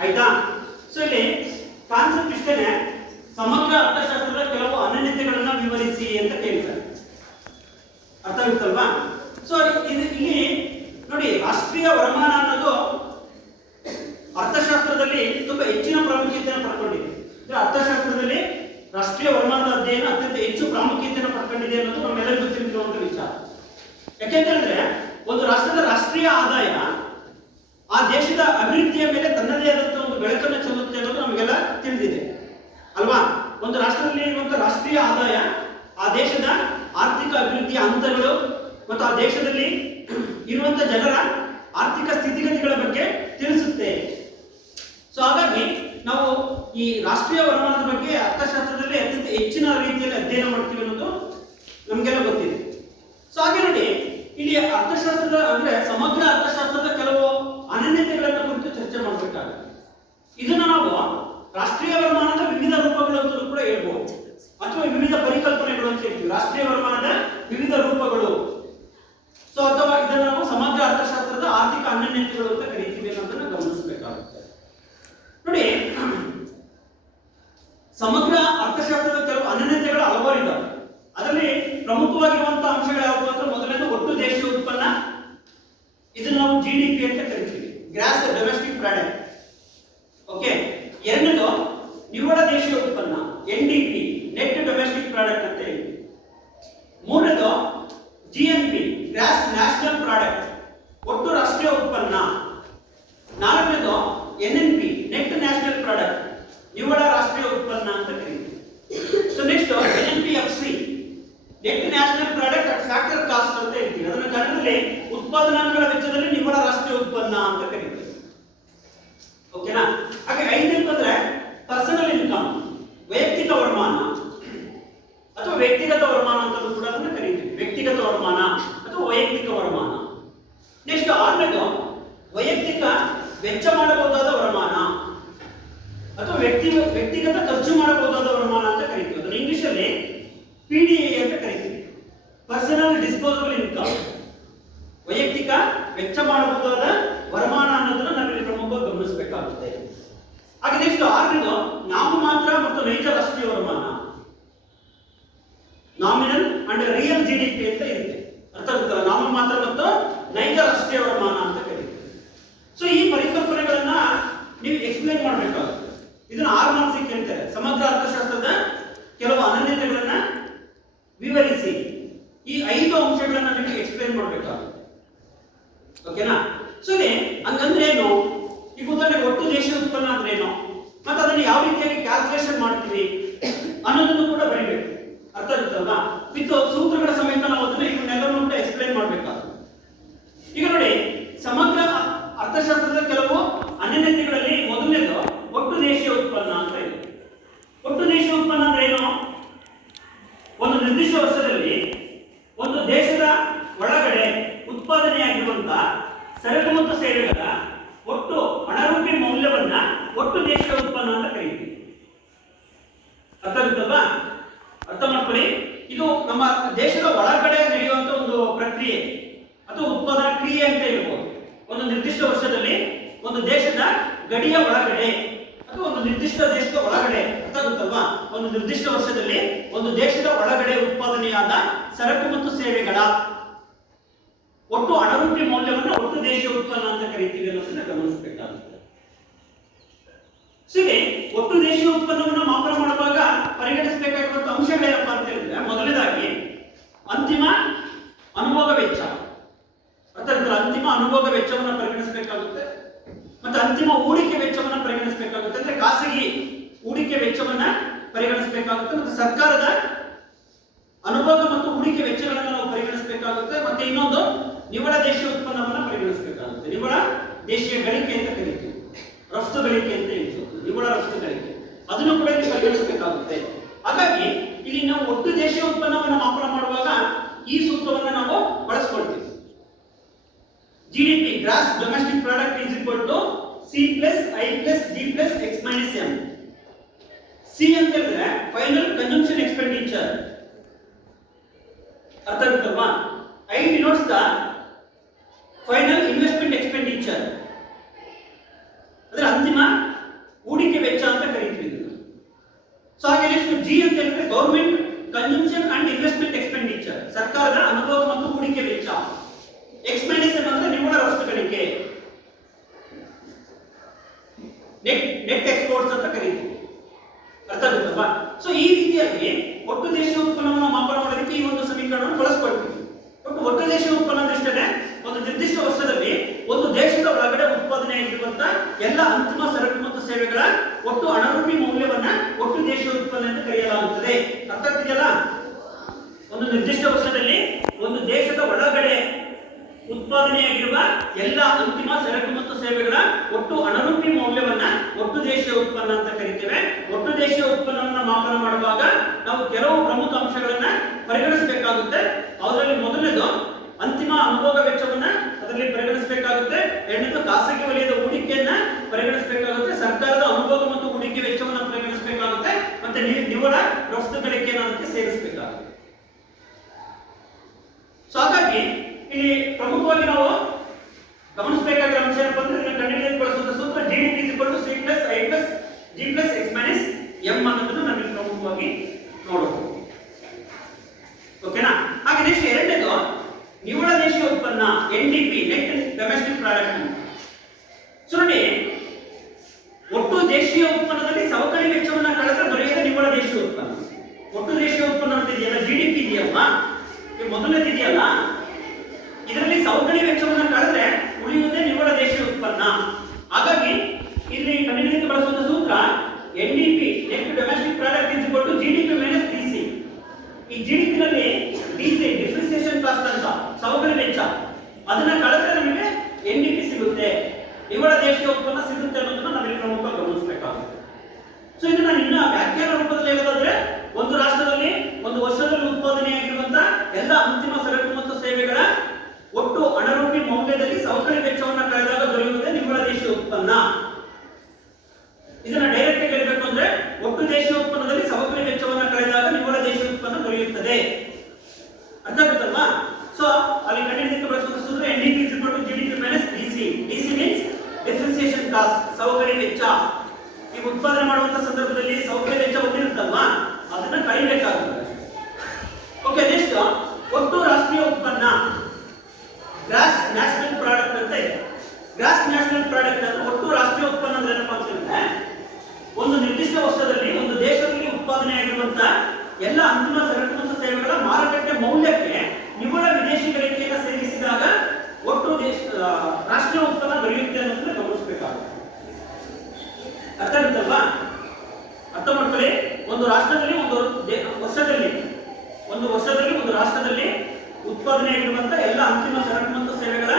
ಆಯ್ತಾ? ಸೊ ಇಲ್ಲಿ ಕಾನ್ಸೆಪ್ಟ್ ಇಷ್ಟೇನೆ, ಸಮಗ್ರ ಅರ್ಥಶಾಸ್ತ್ರದ ಕೆಲವು ಅನನ್ಯತೆಗಳನ್ನ ವಿವರಿಸಿ ಅಂತ ಕೇಳ್ತಾರೆ. ಅರ್ಥ ಆಗುತ್ತಲ್ವಾ? ಸೊ ಇಲ್ಲಿ ನೋಡಿ, ರಾಷ್ಟ್ರೀಯ ವರಮಾನ ಅನ್ನೋದು ಅರ್ಥಶಾಸ್ತ್ರದಲ್ಲಿ ತುಂಬಾ ಹೆಚ್ಚಿನ ಪ್ರಾಮುಖ್ಯತೆಯನ್ನು ಪಡ್ಕೊಂಡಿದೆ. ಅರ್ಥಶಾಸ್ತ್ರದಲ್ಲಿ ರಾಷ್ಟ್ರೀಯ ವರಮಾನದ ಅಧ್ಯಯನ ಅತ್ಯಂತ ಹೆಚ್ಚು ಪ್ರಾಮುಖ್ಯತೆಯನ್ನು ಪಡ್ಕೊಂಡಿದೆ ಅನ್ನೋದು ನಮ್ಮೆಲ್ಲರಿಗೂ ಗೊತ್ತಿರುವಂತಹ ವಿಚಾರ. ಯಾಕೆಂತಂದ್ರೆ ಒಂದು ರಾಷ್ಟ್ರದ ರಾಷ್ಟ್ರೀಯ ಆದಾಯ ಆ ದೇಶದ ಅಭಿವೃದ್ಧಿಯ ಮೇಲೆ ತನ್ನದೇ ಆದಂತಹ ಒಂದು ಬೆಳಕನ್ನು ಚೆಲ್ಲುತ್ತೆ ಅನ್ನೋದು ನಮಗೆಲ್ಲ ತಿಳಿದಿದೆ ಅಲ್ವಾ? ಒಂದು ರಾಷ್ಟ್ರದಲ್ಲಿ ಇರುವಂತಹ ರಾಷ್ಟ್ರೀಯ ಆದಾಯ ಆ ದೇಶದ ಆರ್ಥಿಕ ಅಭಿವೃದ್ಧಿಯ ಹಂತಗಳು ಮತ್ತು ಆ ದೇಶದಲ್ಲಿ ಇರುವಂತಹ ಜನರ ಆರ್ಥಿಕ ಸ್ಥಿತಿಗತಿಗಳ ಬಗ್ಗೆ ತಿಳಿಸುತ್ತೆ. ಸೊ ಹಾಗಾಗಿ ನಾವು ಈ ರಾಷ್ಟ್ರೀಯ ವರಮಾನದ ಬಗ್ಗೆ ಅರ್ಥಶಾಸ್ತ್ರದಲ್ಲಿ ಅತ್ಯಂತ ಹೆಚ್ಚಿನ ರೀತಿಯಲ್ಲಿ ಅಧ್ಯಯನ ಮಾಡ್ತೀವಿ ಅನ್ನೋದು ನಮಗೆಲ್ಲ ಗೊತ್ತಿದೆ. ಸೊ ಹಾಗೆ ನೋಡಿ, ಇಲ್ಲಿ ಅರ್ಥಶಾಸ್ತ್ರದ ಅಂದ್ರೆ ಸಮಗ್ರ ಅರ್ಥಶಾಸ್ತ್ರದ ಕೆಲವು ಅನನ್ಯತೆಗಳನ್ನು ಕುರಿತು ಚರ್ಚೆ ಮಾಡಬೇಕಾಗುತ್ತೆ. ಇದನ್ನ ನಾವು ರಾಷ್ಟ್ರೀಯ ವರಮಾನದ ವಿವಿಧ ರೂಪಗಳು ಅಂತ ಕೂಡ ಹೇಳ್ಬಹುದು, ಅಥವಾ ವಿವಿಧ ಪರಿಕಲ್ಪನೆಗಳು ಅಂತ ಹೇಳ್ತೀವಿ. ರಾಷ್ಟ್ರೀಯ ವರಮಾನದ ವಿವಿಧ ರೂಪಗಳು, ಸೊ ಅಥವಾ ಇದನ್ನು ನಾವು ಸಮಗ್ರ ಅರ್ಥಶಾಸ್ತ್ರದ ಆರ್ಥಿಕ ಅನನ್ಯತೆಗಳು ಅಂತ ಕರೀತೀವಿ ಅನ್ನೋದನ್ನ ಗಮನಿಸಬೇಕಾಗುತ್ತೆ. ನೋಡಿ, ಸಮಗ್ರ ಅರ್ಥಶಾಸ್ತ್ರದ ಕೆಲವು ಅನನ್ಯತೆಗಳು ಹಲವಾರು ಇದ್ದಾವೆ. ಅದರಲ್ಲಿ ಪ್ರಮುಖವಾಗಿರುವಂತಹ ಅಂಶಗಳು ಯಾವುವು ಅಂದ್ರೆ, ಮೊದಲನೇದು ಒಟ್ಟು ದೇಶೀಯ ಉತ್ಪನ್ನ, ಇದನ್ನು ನಾವು GDP ಅಂತ ಕರಿತೀವಿ, ಗ್ರಾಸ್ ಡೊಮೆಸ್ಟಿಕ್ ಪ್ರಾಡಕ್ಟ್. ಓಕೆ. ಎರಡನೇದು ನಿವ್ವಳ ದೇಶೀಯ ಉತ್ಪನ್ನ, NDP, ನೆಟ್ ಡೊಮೆಸ್ಟಿಕ್ ಪ್ರಾಡಕ್ಟ್ ಅಂತ ಹೇಳಿ. ಮೂರನೇದು GNP, ಗ್ರಾಸ್ ನ್ಯಾಷನಲ್ ಪ್ರಾಡಕ್ಟ್, ಒಟ್ಟು ರಾಷ್ಟ್ರೀಯ ಉತ್ಪನ್ನ. ನಾಲ್ಕನೇದು NNP, ನೆಟ್ ನ್ಯಾಷನಲ್ ಪ್ರಾಡಕ್ಟ್, ನಿವ್ವಳ ರಾಷ್ಟ್ರೀಯ ಉತ್ಪನ್ನ ಅಂತ ಕರೀತೀವಿ. So next NNPFC, net national product at factor cost ಅಂತ ಹೇಳ್ತೀವಿ. ಅದನ್ನು ಕನ್ನಡದಲ್ಲಿ ಉತ್ಪಾದನಾಂಗಗಳ ವೆಚ್ಚದಲ್ಲಿ ನಿವ್ವಳ ರಾಷ್ಟ್ರೀಯ ಉತ್ಪನ್ನ ಅಂತ ಕರೀತೀವಿ. ಓಕೆನಾ? ಹಾಗೆ ಐದನೇದು ಅಂದ್ರೆ ಪರ್ಸನಲ್ ಇನ್ಕಮ್, ವೈಯಕ್ತಿಕ ವರಮಾನ ಅಥವಾ ವ್ಯಕ್ತಿಗತ ವರಮಾನ ಅಂತ ಕೂಡ ಅದನ್ನ ಕರೀತೀವಿ. ವ್ಯಕ್ತಿಗತ ವರಮಾನ ಅಥವಾ ವೈಯಕ್ತಿಕ ವರಮಾನ. ನೆಕ್ಸ್ಟ್ ಆರನೇದು ವೈಯಕ್ತಿಕ ವೆಚ್ಚ ಮಾಡಬಹುದಾದ ವರಮಾನ ಅಥವಾ ವ್ಯಕ್ತಿಗತ ಖರ್ಚು ಮಾಡಬಹುದಾದ ವರಮಾನ ಅಂತ ಕರೀತೀವಿ. ಅದನ್ನು ಇಂಗ್ಲಿಷ್ ಅಲ್ಲಿ PDA ಅಂತ ಕರೀತೀವಿ, ಪರ್ಸನಲ್ ಡಿಸ್ಪೋಸಬಲ್ ಇನ್ಕಮ್. ವೈಯಕ್ತಿಕ ವೆಚ್ಚ ಮಾಡಬಹುದಾದ ವರಮಾನ ಅನ್ನೋದನ್ನ ನಾವಿಲ್ಲಿ ಪ್ರಮುಖವಾಗಿ ಗಮನಿಸಬೇಕಾಗುತ್ತೆ. ಹಾಗೆ ನೆಕ್ಸ್ಟ್ ಆರನೇದು ನಾಮಮಾತ್ರ ಮತ್ತು ನೈಜ ರಾಷ್ಟ್ರೀಯ ವರಮಾನ, ನಾಮಿನಲ್ ಅಂಡ್ ರಿಯಲ್ GDP ಅಂತ ಇರುತ್ತೆ. ಅರ್ಥ ಆಗುತ್ತಲ್ಲ? ನಾಮಮಾತ್ರ ಮತ್ತು ನೈಜ ರಾಷ್ಟ್ರೀಯ ವರಮಾನ ಅಂತ ಕರೀತೀವಿ. ಸೊ ಈ ಪರಿಕಲ್ಪನೆಗಳನ್ನ ನೀವು ಎಕ್ಸ್ಪ್ಲೇನ್ ಮಾಡಬೇಕಾಗುತ್ತೆ. ಇದನ್ನ 6 ಮಾರ್ಕ್ಸ್ ಕೇಳ್ತಾರೆ. ಸಮಗ್ರ ಅರ್ಥಶಾಸ್ತ್ರದ ಕೆಲವು ಅನನ್ಯತೆಗಳನ್ನ ವಿವರಿಸಿ, ಈ 5 ಅಂಶಗಳನ್ನ ನಿಮಗೆ ಎಕ್ಸ್ಪ್ಲೇನ್ ಮಾಡಬೇಕಾಗುತ್ತೆ. ಓಕೆನಾ? ಸೊ ಹಂಗಂದ್ರೆ ಏನು? ಈಗ ಉದಾಹರಣೆಗೆ ಒಟ್ಟು ದೇಶೀಯ ಉತ್ಪನ್ನ ಅಂದ್ರೆ ಏನು, ಮತ್ತೆ ಅದನ್ನು ಯಾವ ರೀತಿಯಾಗಿ ಕ್ಯಾಲ್ಕುಲೇಷನ್ ಮಾಡ್ತೀವಿ ಅನ್ನೋದನ್ನು ಕೂಡ ಬರೀಬೇಕು. ಅರ್ಥ ಆಗುತ್ತಲ್ವಾ? ವಿತ್ ಸೂತ್ರಗಳ ಸಮೇತ ನಾವು ಅದನ್ನ ಇವನ್ನೆಲ್ಲವನ್ನೂ ಕೂಡ ಎಕ್ಸ್ಪ್ಲೇನ್ ಮಾಡಬೇಕಾಗುತ್ತೆ. ಈಗ ನೋಡಿ, ಸಮಗ್ರ ಅರ್ಥಶಾಸ್ತ್ರದ ಕೆಲವು ಅನನ್ಯತೆಗಳಲ್ಲಿ ಮೊದಲನೇದು ಒಟ್ಟು ದೇಶೀಯ ಉತ್ಪನ್ನ ಅಂತ ಇದೆ. ಒಟ್ಟು ದೇಶೀಯ ಉತ್ಪನ್ನ ಅಂದ್ರೆ ಏನು? ಒಂದು ನಿರ್ದಿಷ್ಟ ವರ್ಷದಲ್ಲಿ ಒಂದು ದೇಶದ ಒಳಗಡೆ ಉತ್ಪಾದನೆಯಾಗಿರುವಂತಹ ಸರಕು ಮತ್ತು ಸೇವೆಗಳ ಒಟ್ಟು ಹಣರೂಪಿ ಮೌಲ್ಯವನ್ನ ಒಟ್ಟು ದೇಶೀಯ ಉತ್ಪನ್ನ ಅಂತ ಕರೀತೀವಿ. ಅರ್ಥ ಆಗುತ್ತಲ್ವಾ? ಅರ್ಥ ಮಾಡ್ಕೊಳ್ಳಿ. ಇದು ನಮ್ಮ ದೇಶದ ಒಳಗಡೆ ನಡೆಯುವಂತ ಒಂದು ಪ್ರಕ್ರಿಯೆ ಅಥವಾ ಉತ್ಪಾದನಾ ಕ್ರಿಯೆ ಅಂತ ಹೇಳ್ಬೋದು. ಒಂದು ನಿರ್ದಿಷ್ಟ ವರ್ಷದಲ್ಲಿ ಒಂದು ದೇಶದ ಗಡಿಯ ಒಳಗಡೆ ಅಥವಾ ಒಂದು ನಿರ್ದಿಷ್ಟ ದೇಶದ ಒಳಗಡೆ, ಅರ್ಥ ಆಗುತ್ತಲ್ವಾ? ಒಂದು ನಿರ್ದಿಷ್ಟ ವರ್ಷದಲ್ಲಿ ಒಂದು ದೇಶದ ಒಳಗಡೆ ಉತ್ಪಾದನೆಯಾದ ಸರಕು ಮತ್ತು ಸೇವೆಗಳ ಒಟ್ಟು ಹಣರೂಪಿ ಮೌಲ್ಯವನ್ನು ಒಟ್ಟು ದೇಶೀಯ ಉತ್ಪನ್ನ ಅಂತ ಕರೀತೀವಿ ಅನ್ನೋದನ್ನ ಗಮನಿಸಬೇಕಾಗುತ್ತೆ. ಸರಿ, ಒಟ್ಟು ದೇಶೀಯ ಉತ್ಪನ್ನವನ್ನು ಮಾಪನ ಮಾಡುವಾಗ ಪರಿಗಣಿಸಬೇಕಾಗಿರುವಂತಹ ಅಂಶಗಳೇನಪ್ಪ ಅಂತ ಹೇಳಿದ್ರೆ, ಮೊದಲನೇದಾಗಿ ಅಂತಿಮ ಅನುಭೋಗ ವೆಚ್ಚ. ಅರ್ಥ ಆಗುತ್ತಲ್ಲ? ಅಂತಿಮ ಅನುಭೋಗ ವೆಚ್ಚವನ್ನು ಪರಿಗಣಿಸಬೇಕಾಗುತ್ತೆ. ಮತ್ತೆ ಅಂತಿಮ ಹೂಡಿಕೆ ವೆಚ್ಚವನ್ನು ಪರಿಗಣಿಸಬೇಕಾಗುತ್ತೆ. ಅಂದ್ರೆ ಖಾಸಗಿ ಹೂಡಿಕೆ ವೆಚ್ಚವನ್ನ ಪರಿಗಣಿಸಬೇಕಾಗುತ್ತೆ. ಮತ್ತೆ ಸರ್ಕಾರದ ಅನುಭೋಗ ಮತ್ತು ಹೂಡಿಕೆ ವೆಚ್ಚಗಳನ್ನು ನಾವು ಪರಿಗಣಿಸಬೇಕಾಗುತ್ತೆ. ಮತ್ತೆ ಇನ್ನೊಂದು ನಿವ್ವಳ ದೇಶೀಯ ಉತ್ಪನ್ನವನ್ನು ಪರಿಗಣಿಸಬೇಕಾಗುತ್ತೆ. ನಿವ್ವಳ ದೇಶೀಯ ಗಳಿಕೆ ಅಂತ ಕರೀತೀವಿ, ರಫ್ತು ಗಳಿಕೆ ಅಂತ ಹೇಳ್ತೀವಿ. ನಿವ್ವಳ ರಫ್ತು ಗಳಿಕೆ ಅದನ್ನು ಕೂಡ ಪರಿಗಣಿಸಬೇಕಾಗುತ್ತೆ. ಹಾಗಾಗಿ ಇಲ್ಲಿ ನಾವು ಒಟ್ಟು ದೇಶೀಯ ಉತ್ಪನ್ನವನ್ನು ಮಾಪನ ಮಾಡುವಾಗ ಈ ಸೂತ್ರವನ್ನು ನಾವು ಬಳಸ್ಕೊಳ್ತೀವಿ. GDP, gross domestic product, is equal to C plus I plus D plus X minus M. C ಅಂತ ಹೇಳಿದ್ರೆ ಫೈನಲ್ ಕನ್ಸಂಪ್ಷನ್ ಎಕ್ಸ್ಪೆಂಡಿಚರ್. ಅರ್ಥ ಆಗುತ್ತಲ್ವಾ? I denotes the final investment expenditure. ಅಂದ್ರೆ ಅಂತಿಮ government consumption and investment expenditure, ಸರ್ಕಾರದ ಅನುಭವ ಮತ್ತು ಹೂಡಿಕೆ ವೆಚ್ಚ. ಎಕ್ಸ್ಪೆಂಡಿಚರ್ ಅಂದ್ರೆ ನಿವ್ವಳ ರಫ್ತು ಗಳಿಕೆ, ನೆಟ್ ಎಕ್ಸ್ಪೋರ್ಟ್ಸ್ ಅಂತ ಕರೀತೀವಿ. ಅರ್ಥ ಆಗುತ್ತಲ್ವಾ? ಸೊ ಈ ರೀತಿಯಾಗಿ ಒಟ್ಟು ದೇಶೀಯ ಉತ್ಪನ್ನವನ್ನು ಮಾಪನ ಮಾಡೋದಕ್ಕೆ ಈ ಒಂದು ಸಮೀಕರಣವನ್ನು ಬಳಸ್ಕೊಳ್ತೀವಿ. ಒಟ್ಟು ದೇಶೀಯ ಉತ್ಪನ್ನ ಅಂದ್ರೆ ಒಂದು ನಿರ್ದಿಷ್ಟ ವರ್ಷದಲ್ಲಿ ಒಂದು ದೇಶದ ಒಳಗಡೆ ಉತ್ಪಾದನೆಯಾಗಿರುವಂತಹ ಎಲ್ಲ ಅಂತಿಮ ಸರಕು ಮತ್ತು ಸೇವೆಗಳ ಒಟ್ಟು ಅಣುರೂಪಿ ಮೌಲ್ಯವನ್ನ ಒಟ್ಟು ದೇಶೀಯ ಉತ್ಪನ್ನ ಎಂದು ಕರೆಯಲಾಗುತ್ತದೆ. ಅರ್ಥ ಆಗ್ತಿದೆಯಲ್ಲ? ಒಂದು ನಿರ್ದಿಷ್ಟ ವರ್ಷದಲ್ಲಿ ಒಂದು ದೇಶದ ಒಳಗಡೆ ಉತ್ಪಾದನೆಯಾಗಿರುವ ಎಲ್ಲ ಅಂತಿಮ ಸರಕು ಮತ್ತು ಸೇವೆಗಳ ಒಟ್ಟು ಅಣುರೂಪಿ ಮೌಲ್ಯವನ್ನ ಒಟ್ಟು ದೇಶೀಯ ಉತ್ಪನ್ನ ಅಂತ ಕರಿತೇವೆ. ಒಟ್ಟು ದೇಶೀಯ ಉತ್ಪನ್ನವನ್ನ ಮಾಪನ ಮಾಡುವಾಗ ನಾವು ಕೆಲವು ಪ್ರಮುಖ ಅಂಶಗಳನ್ನ ಪರಿಗಣಿಸಬೇಕಾಗುತ್ತೆ. ಅದರಲ್ಲಿ ಮೊದಲನೇದು ಅಂತಿಮ ಅನುಭೋಗ ವೆಚ್ಚವನ್ನ ಅದರಲ್ಲಿ ಪರಿಗಣಿಸಬೇಕಾಗುತ್ತೆ. ಎರಡನೇದು ಖಾಸಗಿ ವಲಯದ ಹೂಡಿಕೆಯನ್ನ ಪರಿಗಣಿಸಬೇಕಾಗುತ್ತೆ. ಸರ್ಕಾರದ ಅನುಭೋಗ ಮತ್ತು ಹೂಡಿಕೆ ವೆಚ್ಚವನ್ನ ಪರಿಗಣಿಸಬೇಕಾಗುತ್ತೆ. ಮತ್ತೆ ನಿವ್ವಳ ರಫ್ತು ಗಳಿಕೆಯನ್ನು ಅದಕ್ಕೆ ಸೇರಿಸಬೇಕಾಗುತ್ತೆ. ಸೊ ಹಾಗಾಗಿ ಇಲ್ಲಿ ಪ್ರಮುಖವಾಗಿ ನಾವು ಗಮನಿಸಬೇಕಾದ ಅಂಶ ಏನಪ್ಪ ಅಂದ್ರೆ ಇದನ್ನು ಕಂಡುಹಿಡಿಯಲು ಬಳಸುವಂತ ಸೂತ್ರ GDP C plus I plus G plus X minus M ಅನ್ನೋದನ್ನು ನಾವು ಇಲ್ಲಿ ಪ್ರಮುಖವಾಗಿ ನೋಡಬಹುದು. ಓಕೆನಾ? ಹಾಗೆ ನೆಕ್ಸ್ಟ್ ಎರಡನೇದು ನಿವ್ವಳ ದೇಶೀಯ ಉತ್ಪನ್ನ NDP, net domestic product. So ನೋಡಿ, ಒಟ್ಟು ದೇಶೀಯ ಉತ್ಪನ್ನದಲ್ಲಿ ಸವಕಳಿ ವೆಚ್ಚವನ್ನು ಕಳೆದ್ರೆ ದೊರೆಯುವ ನಿವ್ವಳ ದೇಶೀಯ ಉತ್ಪನ್ನ. ಒಟ್ಟು ದೇಶೀಯ ಉತ್ಪನ್ನ ಅಂತ ಇದೆಯಲ್ಲ, GDP ಇದೆಯಲ್ಲ, ಮೊದಲನೇದು ಇದೆಯಲ್ಲ, ಇದರಲ್ಲಿ ಸವಕಳಿ ವೆಚ್ಚವನ್ನು ಕಳೆದ್ರೆ ಉಳಿಯುವುದೇ ನಿವ್ವಳ ದೇಶೀಯ ಉತ್ಪನ್ನ. ಹಾಗಾಗಿ ಇಲ್ಲಿ ಕಂಡುಹಿಡಿಯಲು ಬಳಸುವಂತ ಸೂತ್ರ NDP, net domestic product is equal to GDP minus DC. ಈ GDP ನಲ್ಲಿ DC ಡಿಪ್ರಿಸಿಯೇಷನ್ ಕಾಸ್ಟ್ ಅಂತ ಸವಕಳಿ ವೆಚ್ಚ ಅದನ್ನ ಕಳೆದ್ರೆ ನಮಗೆ NDP ಸಿಗುತ್ತೆ, ನಿವ್ವಳ ದೇಶೀಯ ಉತ್ಪನ್ನ ಸಿಗುತ್ತೆ ಅನ್ನೋದನ್ನ ನಾವಿಲ್ಲಿ ಪ್ರಮುಖವಾಗಿ ಗಮನಿಸಬೇಕಾಗುತ್ತೆ. ಸೊ ಇದನ್ನ ಇನ್ನ ವ್ಯಾಖ್ಯಾನ ರೂಪದಲ್ಲಿ ಹೇಳೋದಾದ್ರೆ ಒಂದು ರಾಷ್ಟ್ರದಲ್ಲಿ ಒಂದು ವರ್ಷದಲ್ಲಿ ಉತ್ಪಾದನೆಯಾಗಿರುವಂತಹ ಎಲ್ಲ ಅಂತಿಮ ಸರಕು ಮತ್ತು ಸೇವೆಗಳ ಒಟ್ಟು ಅಣುರೂಪಿ ಮೌಲ್ಯದಲ್ಲಿ ಸವಕಳಿ ವೆಚ್ಚವನ್ನು ಕಳೆದಾಗ ದೊರೆಯುವುದೇ ನಿವ್ವಳ ದೇಶೀಯ ಉತ್ಪನ್ನ. ಇದನ್ನ ಡೈರೆಕ್ಟ್ ಆಗಿ ಹೇಳಬೇಕು ಅಂದ್ರೆ ಒಟ್ಟು ದೇಶೀಯ ಉತ್ಪನ್ನದಲ್ಲಿ ಸವಕಳಿ ವೆಚ್ಚವನ್ನು ಕಳೆದಾಗ ನಿವ್ವಳ ದೇಶೀಯ ಉತ್ಪನ್ನ ದೊರೆಯುತ್ತದೆ. ಅರ್ಥ ಆಗುತ್ತಲ್ವಾ? ಸೊ ಅಲ್ಲಿ ಕಂಡುಹಿಡಿಯಲು ಬಳಸುವಂತ ಸೂತ್ರ NDP is equal to GDP minus DC. DC means depreciation cost, ಸವಕಳಿ ವೆಚ್ಚ. ಈ ಉತ್ಪಾದನೆ ಮಾಡುವಂತ ಸಂದರ್ಭದಲ್ಲಿ ಸವಕಳಿ ವೆಚ್ಚ ಬಂದಿರುತ್ತಲ್ವಾ, ಅದನ್ನ ಕಳಿಬೇಕಾಗುತ್ತದೆ. ಓಕೆ, ನೆಕ್ಸ್ಟ್ ಒಟ್ಟು ರಾಷ್ಟ್ರೀಯ ಉತ್ಪನ್ನ ಗ್ರಾಸ್ ನ್ಯಾಷನಲ್ ಪ್ರಾಡಕ್ಟ್ ಅಂತ ಇದೆ. ಗ್ರಾಸ್ ನ್ಯಾಷನಲ್ ಪ್ರಾಡಕ್ಟ್ ಅಂದ್ರೆ ಒಟ್ಟು ರಾಷ್ಟ್ರೀಯ ಉತ್ಪನ್ನ ಅಂದ್ರೆ ಏನಪ್ಪಾ ಅಂತಂದ್ರೆ ಒಂದು ನಿರ್ದಿಷ್ಟ ವರ್ಷದಲ್ಲಿ ಒಂದು ದೇಶದಲ್ಲಿ ಉತ್ಪಾದನೆಯಾಗಿರುವಂತಹ ಎಲ್ಲ ಅಂತಿಮ ಸರಕು ಮತ್ತು ಸೇವೆಗಳ ಮಾರುಕಟ್ಟೆ ಮೌಲ್ಯಕ್ಕೆ ನಿವ್ವಳ ವಿದೇಶಿ ಗಳಿಕೆಯನ್ನು ಸೇರಿಸಿದಾಗ ಒಟ್ಟು ರಾಷ್ಟ್ರೀಯ ಉತ್ಪನ್ನ ದೊರೆಯುತ್ತೆ ಅನ್ನೋದನ್ನ ಗಮನಿಸಬೇಕಾಗುತ್ತೆ. ಅರ್ಥ ಆಗುತ್ತಲ್ವಾ? ಅರ್ಥ ಮಾಡ್ಕೊಳ್ಳಿ. ಒಂದು ರಾಷ್ಟ್ರದಲ್ಲಿ ಒಂದು ವರ್ಷದಲ್ಲಿ ಒಂದು ರಾಷ್ಟ್ರದಲ್ಲಿ ಉತ್ಪಾದನೆಯಾಗಿರುವಂತಹ ಎಲ್ಲ ಅಂತಿಮ ಸರಕು ಮತ್ತು ಸೇವೆಗಳ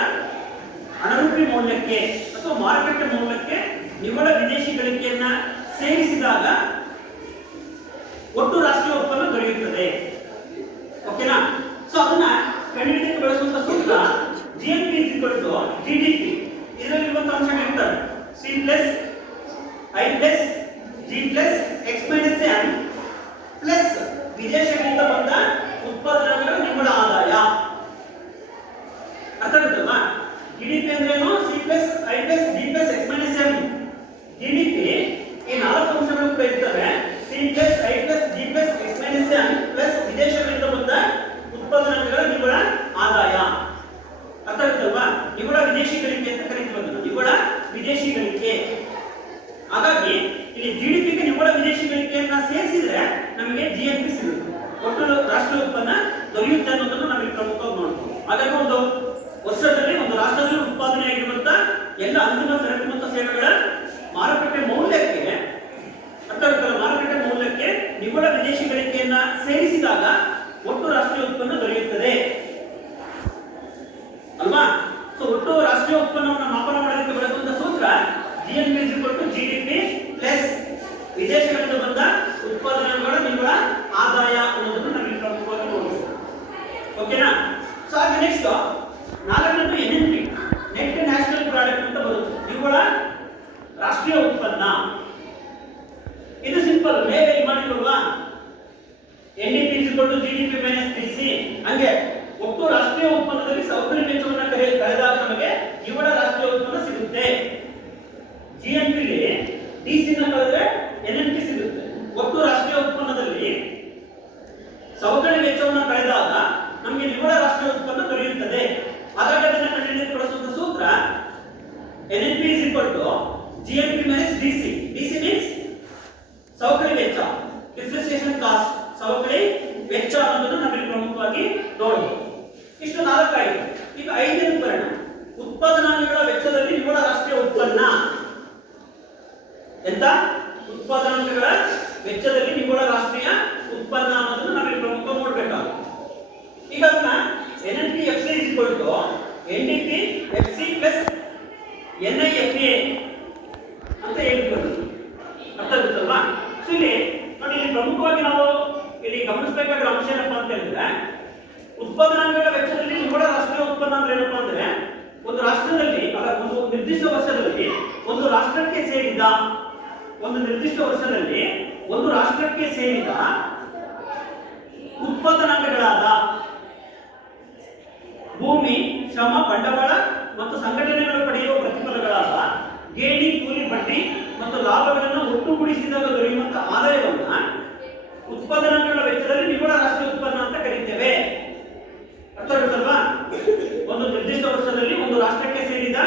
ಅಣುರೂಪಿ ಮೌಲ್ಯಕ್ಕೆ ಅಥವಾ ಮಾರುಕಟ್ಟೆ ಮೌಲ್ಯಕ್ಕೆ ನಿವ್ವಳ ವಿದೇಶಿ ಗಳಿಕೆಯನ್ನ ಸೇರಿಸಿದಾಗ ಒಟ್ಟು ರಾಷ್ಟ್ರೀಯ ಉತ್ಪನ್ನ ದೊರೆಯುತ್ತದೆ. ಓಕೆನಾ? ಸೊ ಅದನ್ನ ಕಂಡುಹಿಡಿಯಲು ಬಳಸುವಂತ ಸೂತ್ರ GNP is equal to GDP. ಇದರಲ್ಲಿರುವಂತಹ ಅಂಶಗಳಿರ್ತವೆ C plus I plus G plus X minus M plus ವಿದೇಶಗಳಿಂದ ಬಂದ ಉತ್ಪಾದನೆಗಳ ನಿವ್ವಳ ಆದಾಯ. ಅರ್ಥ ಆಗುತ್ತಲ್ವಾ? GDP ಅಂದ್ರೇನು? C plus I plus G plus X minus M. GDP ಈ ನಾಲ್ಕು ಅಂಶಗಳು ಕೂಡ ಇರ್ತವೆ. C plus I plus G plus X minus M plus ವಿದೇಶಗಳಿಂದ ಬಂದ ಉತ್ಪಾದನೆಗಳ ನಿವ್ವಳ ಆದಾಯ. ಅರ್ಥ ಆಗುತ್ತಲ್ವಾ? ನಿವ್ವಳ ವಿದೇಶಿ ಗಳಿಕೆ ಅಂತ ಕರೀತೀವಿ. ನಿವ್ವಳ ವಿದೇಶಿ ಗಳಿಕೆ. ಹಾಗಾಗಿ ಇಲ್ಲಿ GDP ಗೆ ನಿವ್ವಳ ವಿದೇಶಿ ಗಳಿಕೆಯನ್ನ ಸೇರಿಸಿದ್ರೆ ನಮಗೆ GNP ಸಿಗುತ್ತೆ, ಒಟ್ಟು ರಾಷ್ಟ್ರೀಯ ಉತ್ಪನ್ನ ದೊರೆಯುತ್ತೆ ಅನ್ನೋದನ್ನು ನಾವು ಪ್ರಮುಖವಾಗಿ ನೋಡ್ತೀವಿ. ಹಾಗಾಗಿ ಒಂದು ವರ್ಷದಲ್ಲಿ ಒಂದು ರಾಷ್ಟ್ರದಲ್ಲಿ ಉತ್ಪಾದನೆಯಾಗಿರುವಂತಹ ಎಲ್ಲ ಅಂತಿಮ ಸರಕು ಮತ್ತು ಸೇವೆಗಳ ಮಾರುಕಟ್ಟೆ ಮೌಲ್ಯಕ್ಕೆ, ಅರ್ಥ ಆಗುತ್ತಲ್ಲ, ಮಾರುಕಟ್ಟೆ ಮೌಲ್ಯಕ್ಕೆ ನಿವ್ವಳ ವಿದೇಶಿ ಗಳಿಕೆಯನ್ನ ಸೇರಿಸಿದಾಗ ಒಟ್ಟು ರಾಷ್ಟ್ರೀಯ ಉತ್ಪನ್ನ ದೊರೆಯುತ್ತದೆ ಅಲ್ವಾ? ಸೊ ಒಟ್ಟು ರಾಷ್ಟ್ರೀಯ ಉತ್ಪನ್ನವನ್ನು ಮಾಪನ ಮಾಡೋದಕ್ಕೆ ಬಳಸುವಂತ ಸೂತ್ರ GNP is equal to GDP plus ವಿದೇಶಗಳಿಂದ ಬಂದ ಉತ್ಪಾದನೆಗಳ ನಿವ್ವಳ ಆದಾಯ ಅನ್ನೋದನ್ನು ನಾವು ಇಲ್ಲಿ ಪ್ರಮುಖವಾಗಿ ನೋಡಬಹುದು. ಓಕೆನಾ? ಸೊ ಹಾಗೆ ನೆಕ್ಸ್ಟ್ ನಾಲ್ಕನೇದು NNP, ನೆಟ್ ನ್ಯಾಷನಲ್ ಪ್ರಾಡಕ್ಟ್ ಅಂತ ಬರುತ್ತೆ, ನಿವ್ವಳ ರಾಷ್ಟ್ರೀಯ ಉತ್ಪನ್ನ. ಇದು ಸಿಂಪಲ್, ಮೇಲೆ ಮಾಡಿಲ್ವಾ? NDP is equal to GDP minus DC. ಹಂಗೆ ಒಟ್ಟು ರಾಷ್ಟ್ರೀಯ ಉತ್ಪನ್ನದಲ್ಲಿ ಸವಕಳಿ ವೆಚ್ಚವನ್ನು ಕಳೆದಾಗ ನಮಗೆ ನಿವ್ವಳ ರಾಷ್ಟ್ರೀಯ ಉತ್ಪನ್ನ ಸಿಗುತ್ತೆ. GNP ಲಿ DC ನ ಕಳೆದ್ರೆ NNP ಸಿಗುತ್ತೆ. ಒಟ್ಟು ರಾಷ್ಟ್ರೀಯ ಉತ್ಪನ್ನದಲ್ಲಿ ಸವಕಳಿ ವೆಚ್ಚವನ್ನು ಕಳೆದಾಗ ನಮಗೆ ನಿವ್ವಳ ರಾಷ್ಟ್ರೀಯ ಉತ್ಪನ್ನ ದೊರೆಯುತ್ತದೆ. ಹಾಗಾಗಿ ಅದನ್ನು ಕಂಡುಹಿಡಿಯಲು ಬಳಸುವಂತ ಸೂತ್ರ NNP is equal to GNP minus DC. DC means ಸವಕಳಿ ವೆಚ್ಚ, ಡಿಪ್ರಿಸಿಯೇಷನ್ ಕಾಸ್ಟ್, ಸವಕಳಿ ವೆಚ್ಚ ಅನ್ನೋದನ್ನು ನಾವಿಲ್ಲಿ ಪ್ರಮುಖವಾಗಿ ನೋಡಬಹುದು. ಇಷ್ಟು 4 ಆಯಿತು. ಈಗ 5ನೇ ಪರಿಣಾಮ ಉತ್ಪಾದನಾಂಗಗಳ ವೆಚ್ಚದಲ್ಲಿ ನಿವ್ವಳ ರಾಷ್ಟ್ರೀಯ ಉತ್ಪನ್ನ. ಎಂತ ಉತ್ಪಾದನಾಂಗಗಳ ವೆಚ್ಚದಲ್ಲಿ ನಿವ್ವಳ ರಾಷ್ಟ್ರೀಯ ಉತ್ಪನ್ನ ಅನ್ನೋದನ್ನು ನಾವಿಲ್ಲಿ ಪ್ರಮುಖ ನೋಡಬೇಕಾಗುತ್ತೆ. ಈಗ ಅದನ್ನ NNP-FC is equal to NDP-FC plus NIFA ಅಂತ ಹೇಳ್ಬೋದು. ಅರ್ಥ ಆಗುತ್ತಲ್ವಾ? ಸೊ ಇಲ್ಲಿ ನೋಡಿ, ಇಲ್ಲಿ ಪ್ರಮುಖವಾಗಿ ನಾವು ಇಲ್ಲಿ ಗಮನಿಸಬೇಕಾಗಿರೋ ಅಂಶ ಏನಪ್ಪಾ ಅಂತ ಹೇಳಿದ್ರೆ, ಉತ್ಪಾದನಾಂಗಗಳ ವೆಚ್ಚದಲ್ಲಿ ನಿವ್ವಳ ರಾಷ್ಟ್ರೀಯ ಉತ್ಪನ್ನ ಅಂದ್ರೆ ಏನಪ್ಪಾ ಅಂದ್ರೆ, ಒಂದು ರಾಷ್ಟ್ರದಲ್ಲಿ ಒಂದು ನಿರ್ದಿಷ್ಟ ವರ್ಷದಲ್ಲಿ ಒಂದು ರಾಷ್ಟ್ರಕ್ಕೆ ಸೇರಿದ ಉತ್ಪಾದನಾಂಗಗಳಾದ ಭೂಮಿ, ಶ್ರಮ, ಬಂಡವಾಳ ಮತ್ತು ಸಂಘಟನೆಗಳು ಪಡೆಯುವ ಪ್ರತಿಫಲಗಳಾದ ಗೇಣಿ, ಕೂಲಿ, ಬಡ್ಡಿ ಮತ್ತು ಲಾಭಗಳನ್ನು ಒಟ್ಟುಗೂಡಿಸಿದಾಗ ದೊರೆಯುವಂತಹ ಆದಾಯವನ್ನ ಉತ್ಪಾದನಾಂಗಗಳ ವೆಚ್ಚದಲ್ಲಿ ನಿವ್ವಳ ರಾಷ್ಟ್ರೀಯ ಉತ್ಪನ್ನ ಅಂತ ಕರೀತೇವೆ. ಅರ್ಥ ಆಗುತ್ತಲ್ವಾ? ಒಂದು ನಿರ್ದಿಷ್ಟ ವರ್ಷದಲ್ಲಿ ಒಂದು ರಾಷ್ಟ್ರಕ್ಕೆ ಸೇರಿದ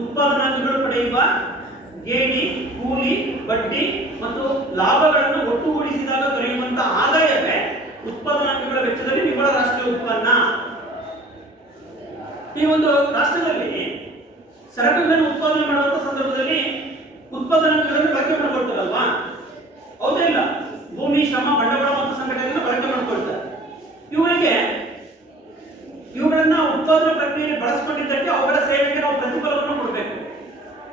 ಉತ್ಪಾದನಾಂಗಗಳು ಪಡೆಯುವ ಗೇಣಿ, ಕೂಲಿ, ಬಡ್ಡಿ ಮತ್ತು ಲಾಭಗಳನ್ನು ಒಟ್ಟುಗೂಡಿಸಿದಾಗ ದೊರೆಯುವಂತಹ ಆದಾಯವೇ ಉತ್ಪಾದನಾಂಗಗಳ ವೆಚ್ಚದಲ್ಲಿ ನಿವ್ವಳ ರಾಷ್ಟ್ರೀಯ ಉತ್ಪನ್ನ. ಈ ಒಂದು ರಾಷ್ಟ್ರದಲ್ಲಿ ಸರಕುಗಳನ್ನು ಉತ್ಪಾದನೆ ಮಾಡುವಂತ ಸಂದರ್ಭದಲ್ಲಿ ಉತ್ಪಾದನಾಂಗಗಳನ್ನು ಬಳಕೆ ಮಾಡಿಕೊಳ್ತಾರಲ್ವಾ? ಹೌದಾ ಇಲ್ಲ? ಭೂಮಿ, ಶ್ರಮ, ಬಂಡವಾಳ ಮತ್ತು ಸಂಘಟನೆಯನ್ನು ಬಳಕೆ ಮಾಡಿಕೊಳ್ತಾರೆ. ಇವುಗಳನ್ನ ಉತ್ಪಾದನಾ ಪ್ರಕ್ರಿಯೆಯಲ್ಲಿ ಬಳಸಿಕೊಂಡಿದ್ದಕ್ಕೆ ಅವುಗಳ ಸೇವೆಗೆ ನಾವು ಪ್ರತಿಫಲವನ್ನು ಕೊಡಬೇಕು.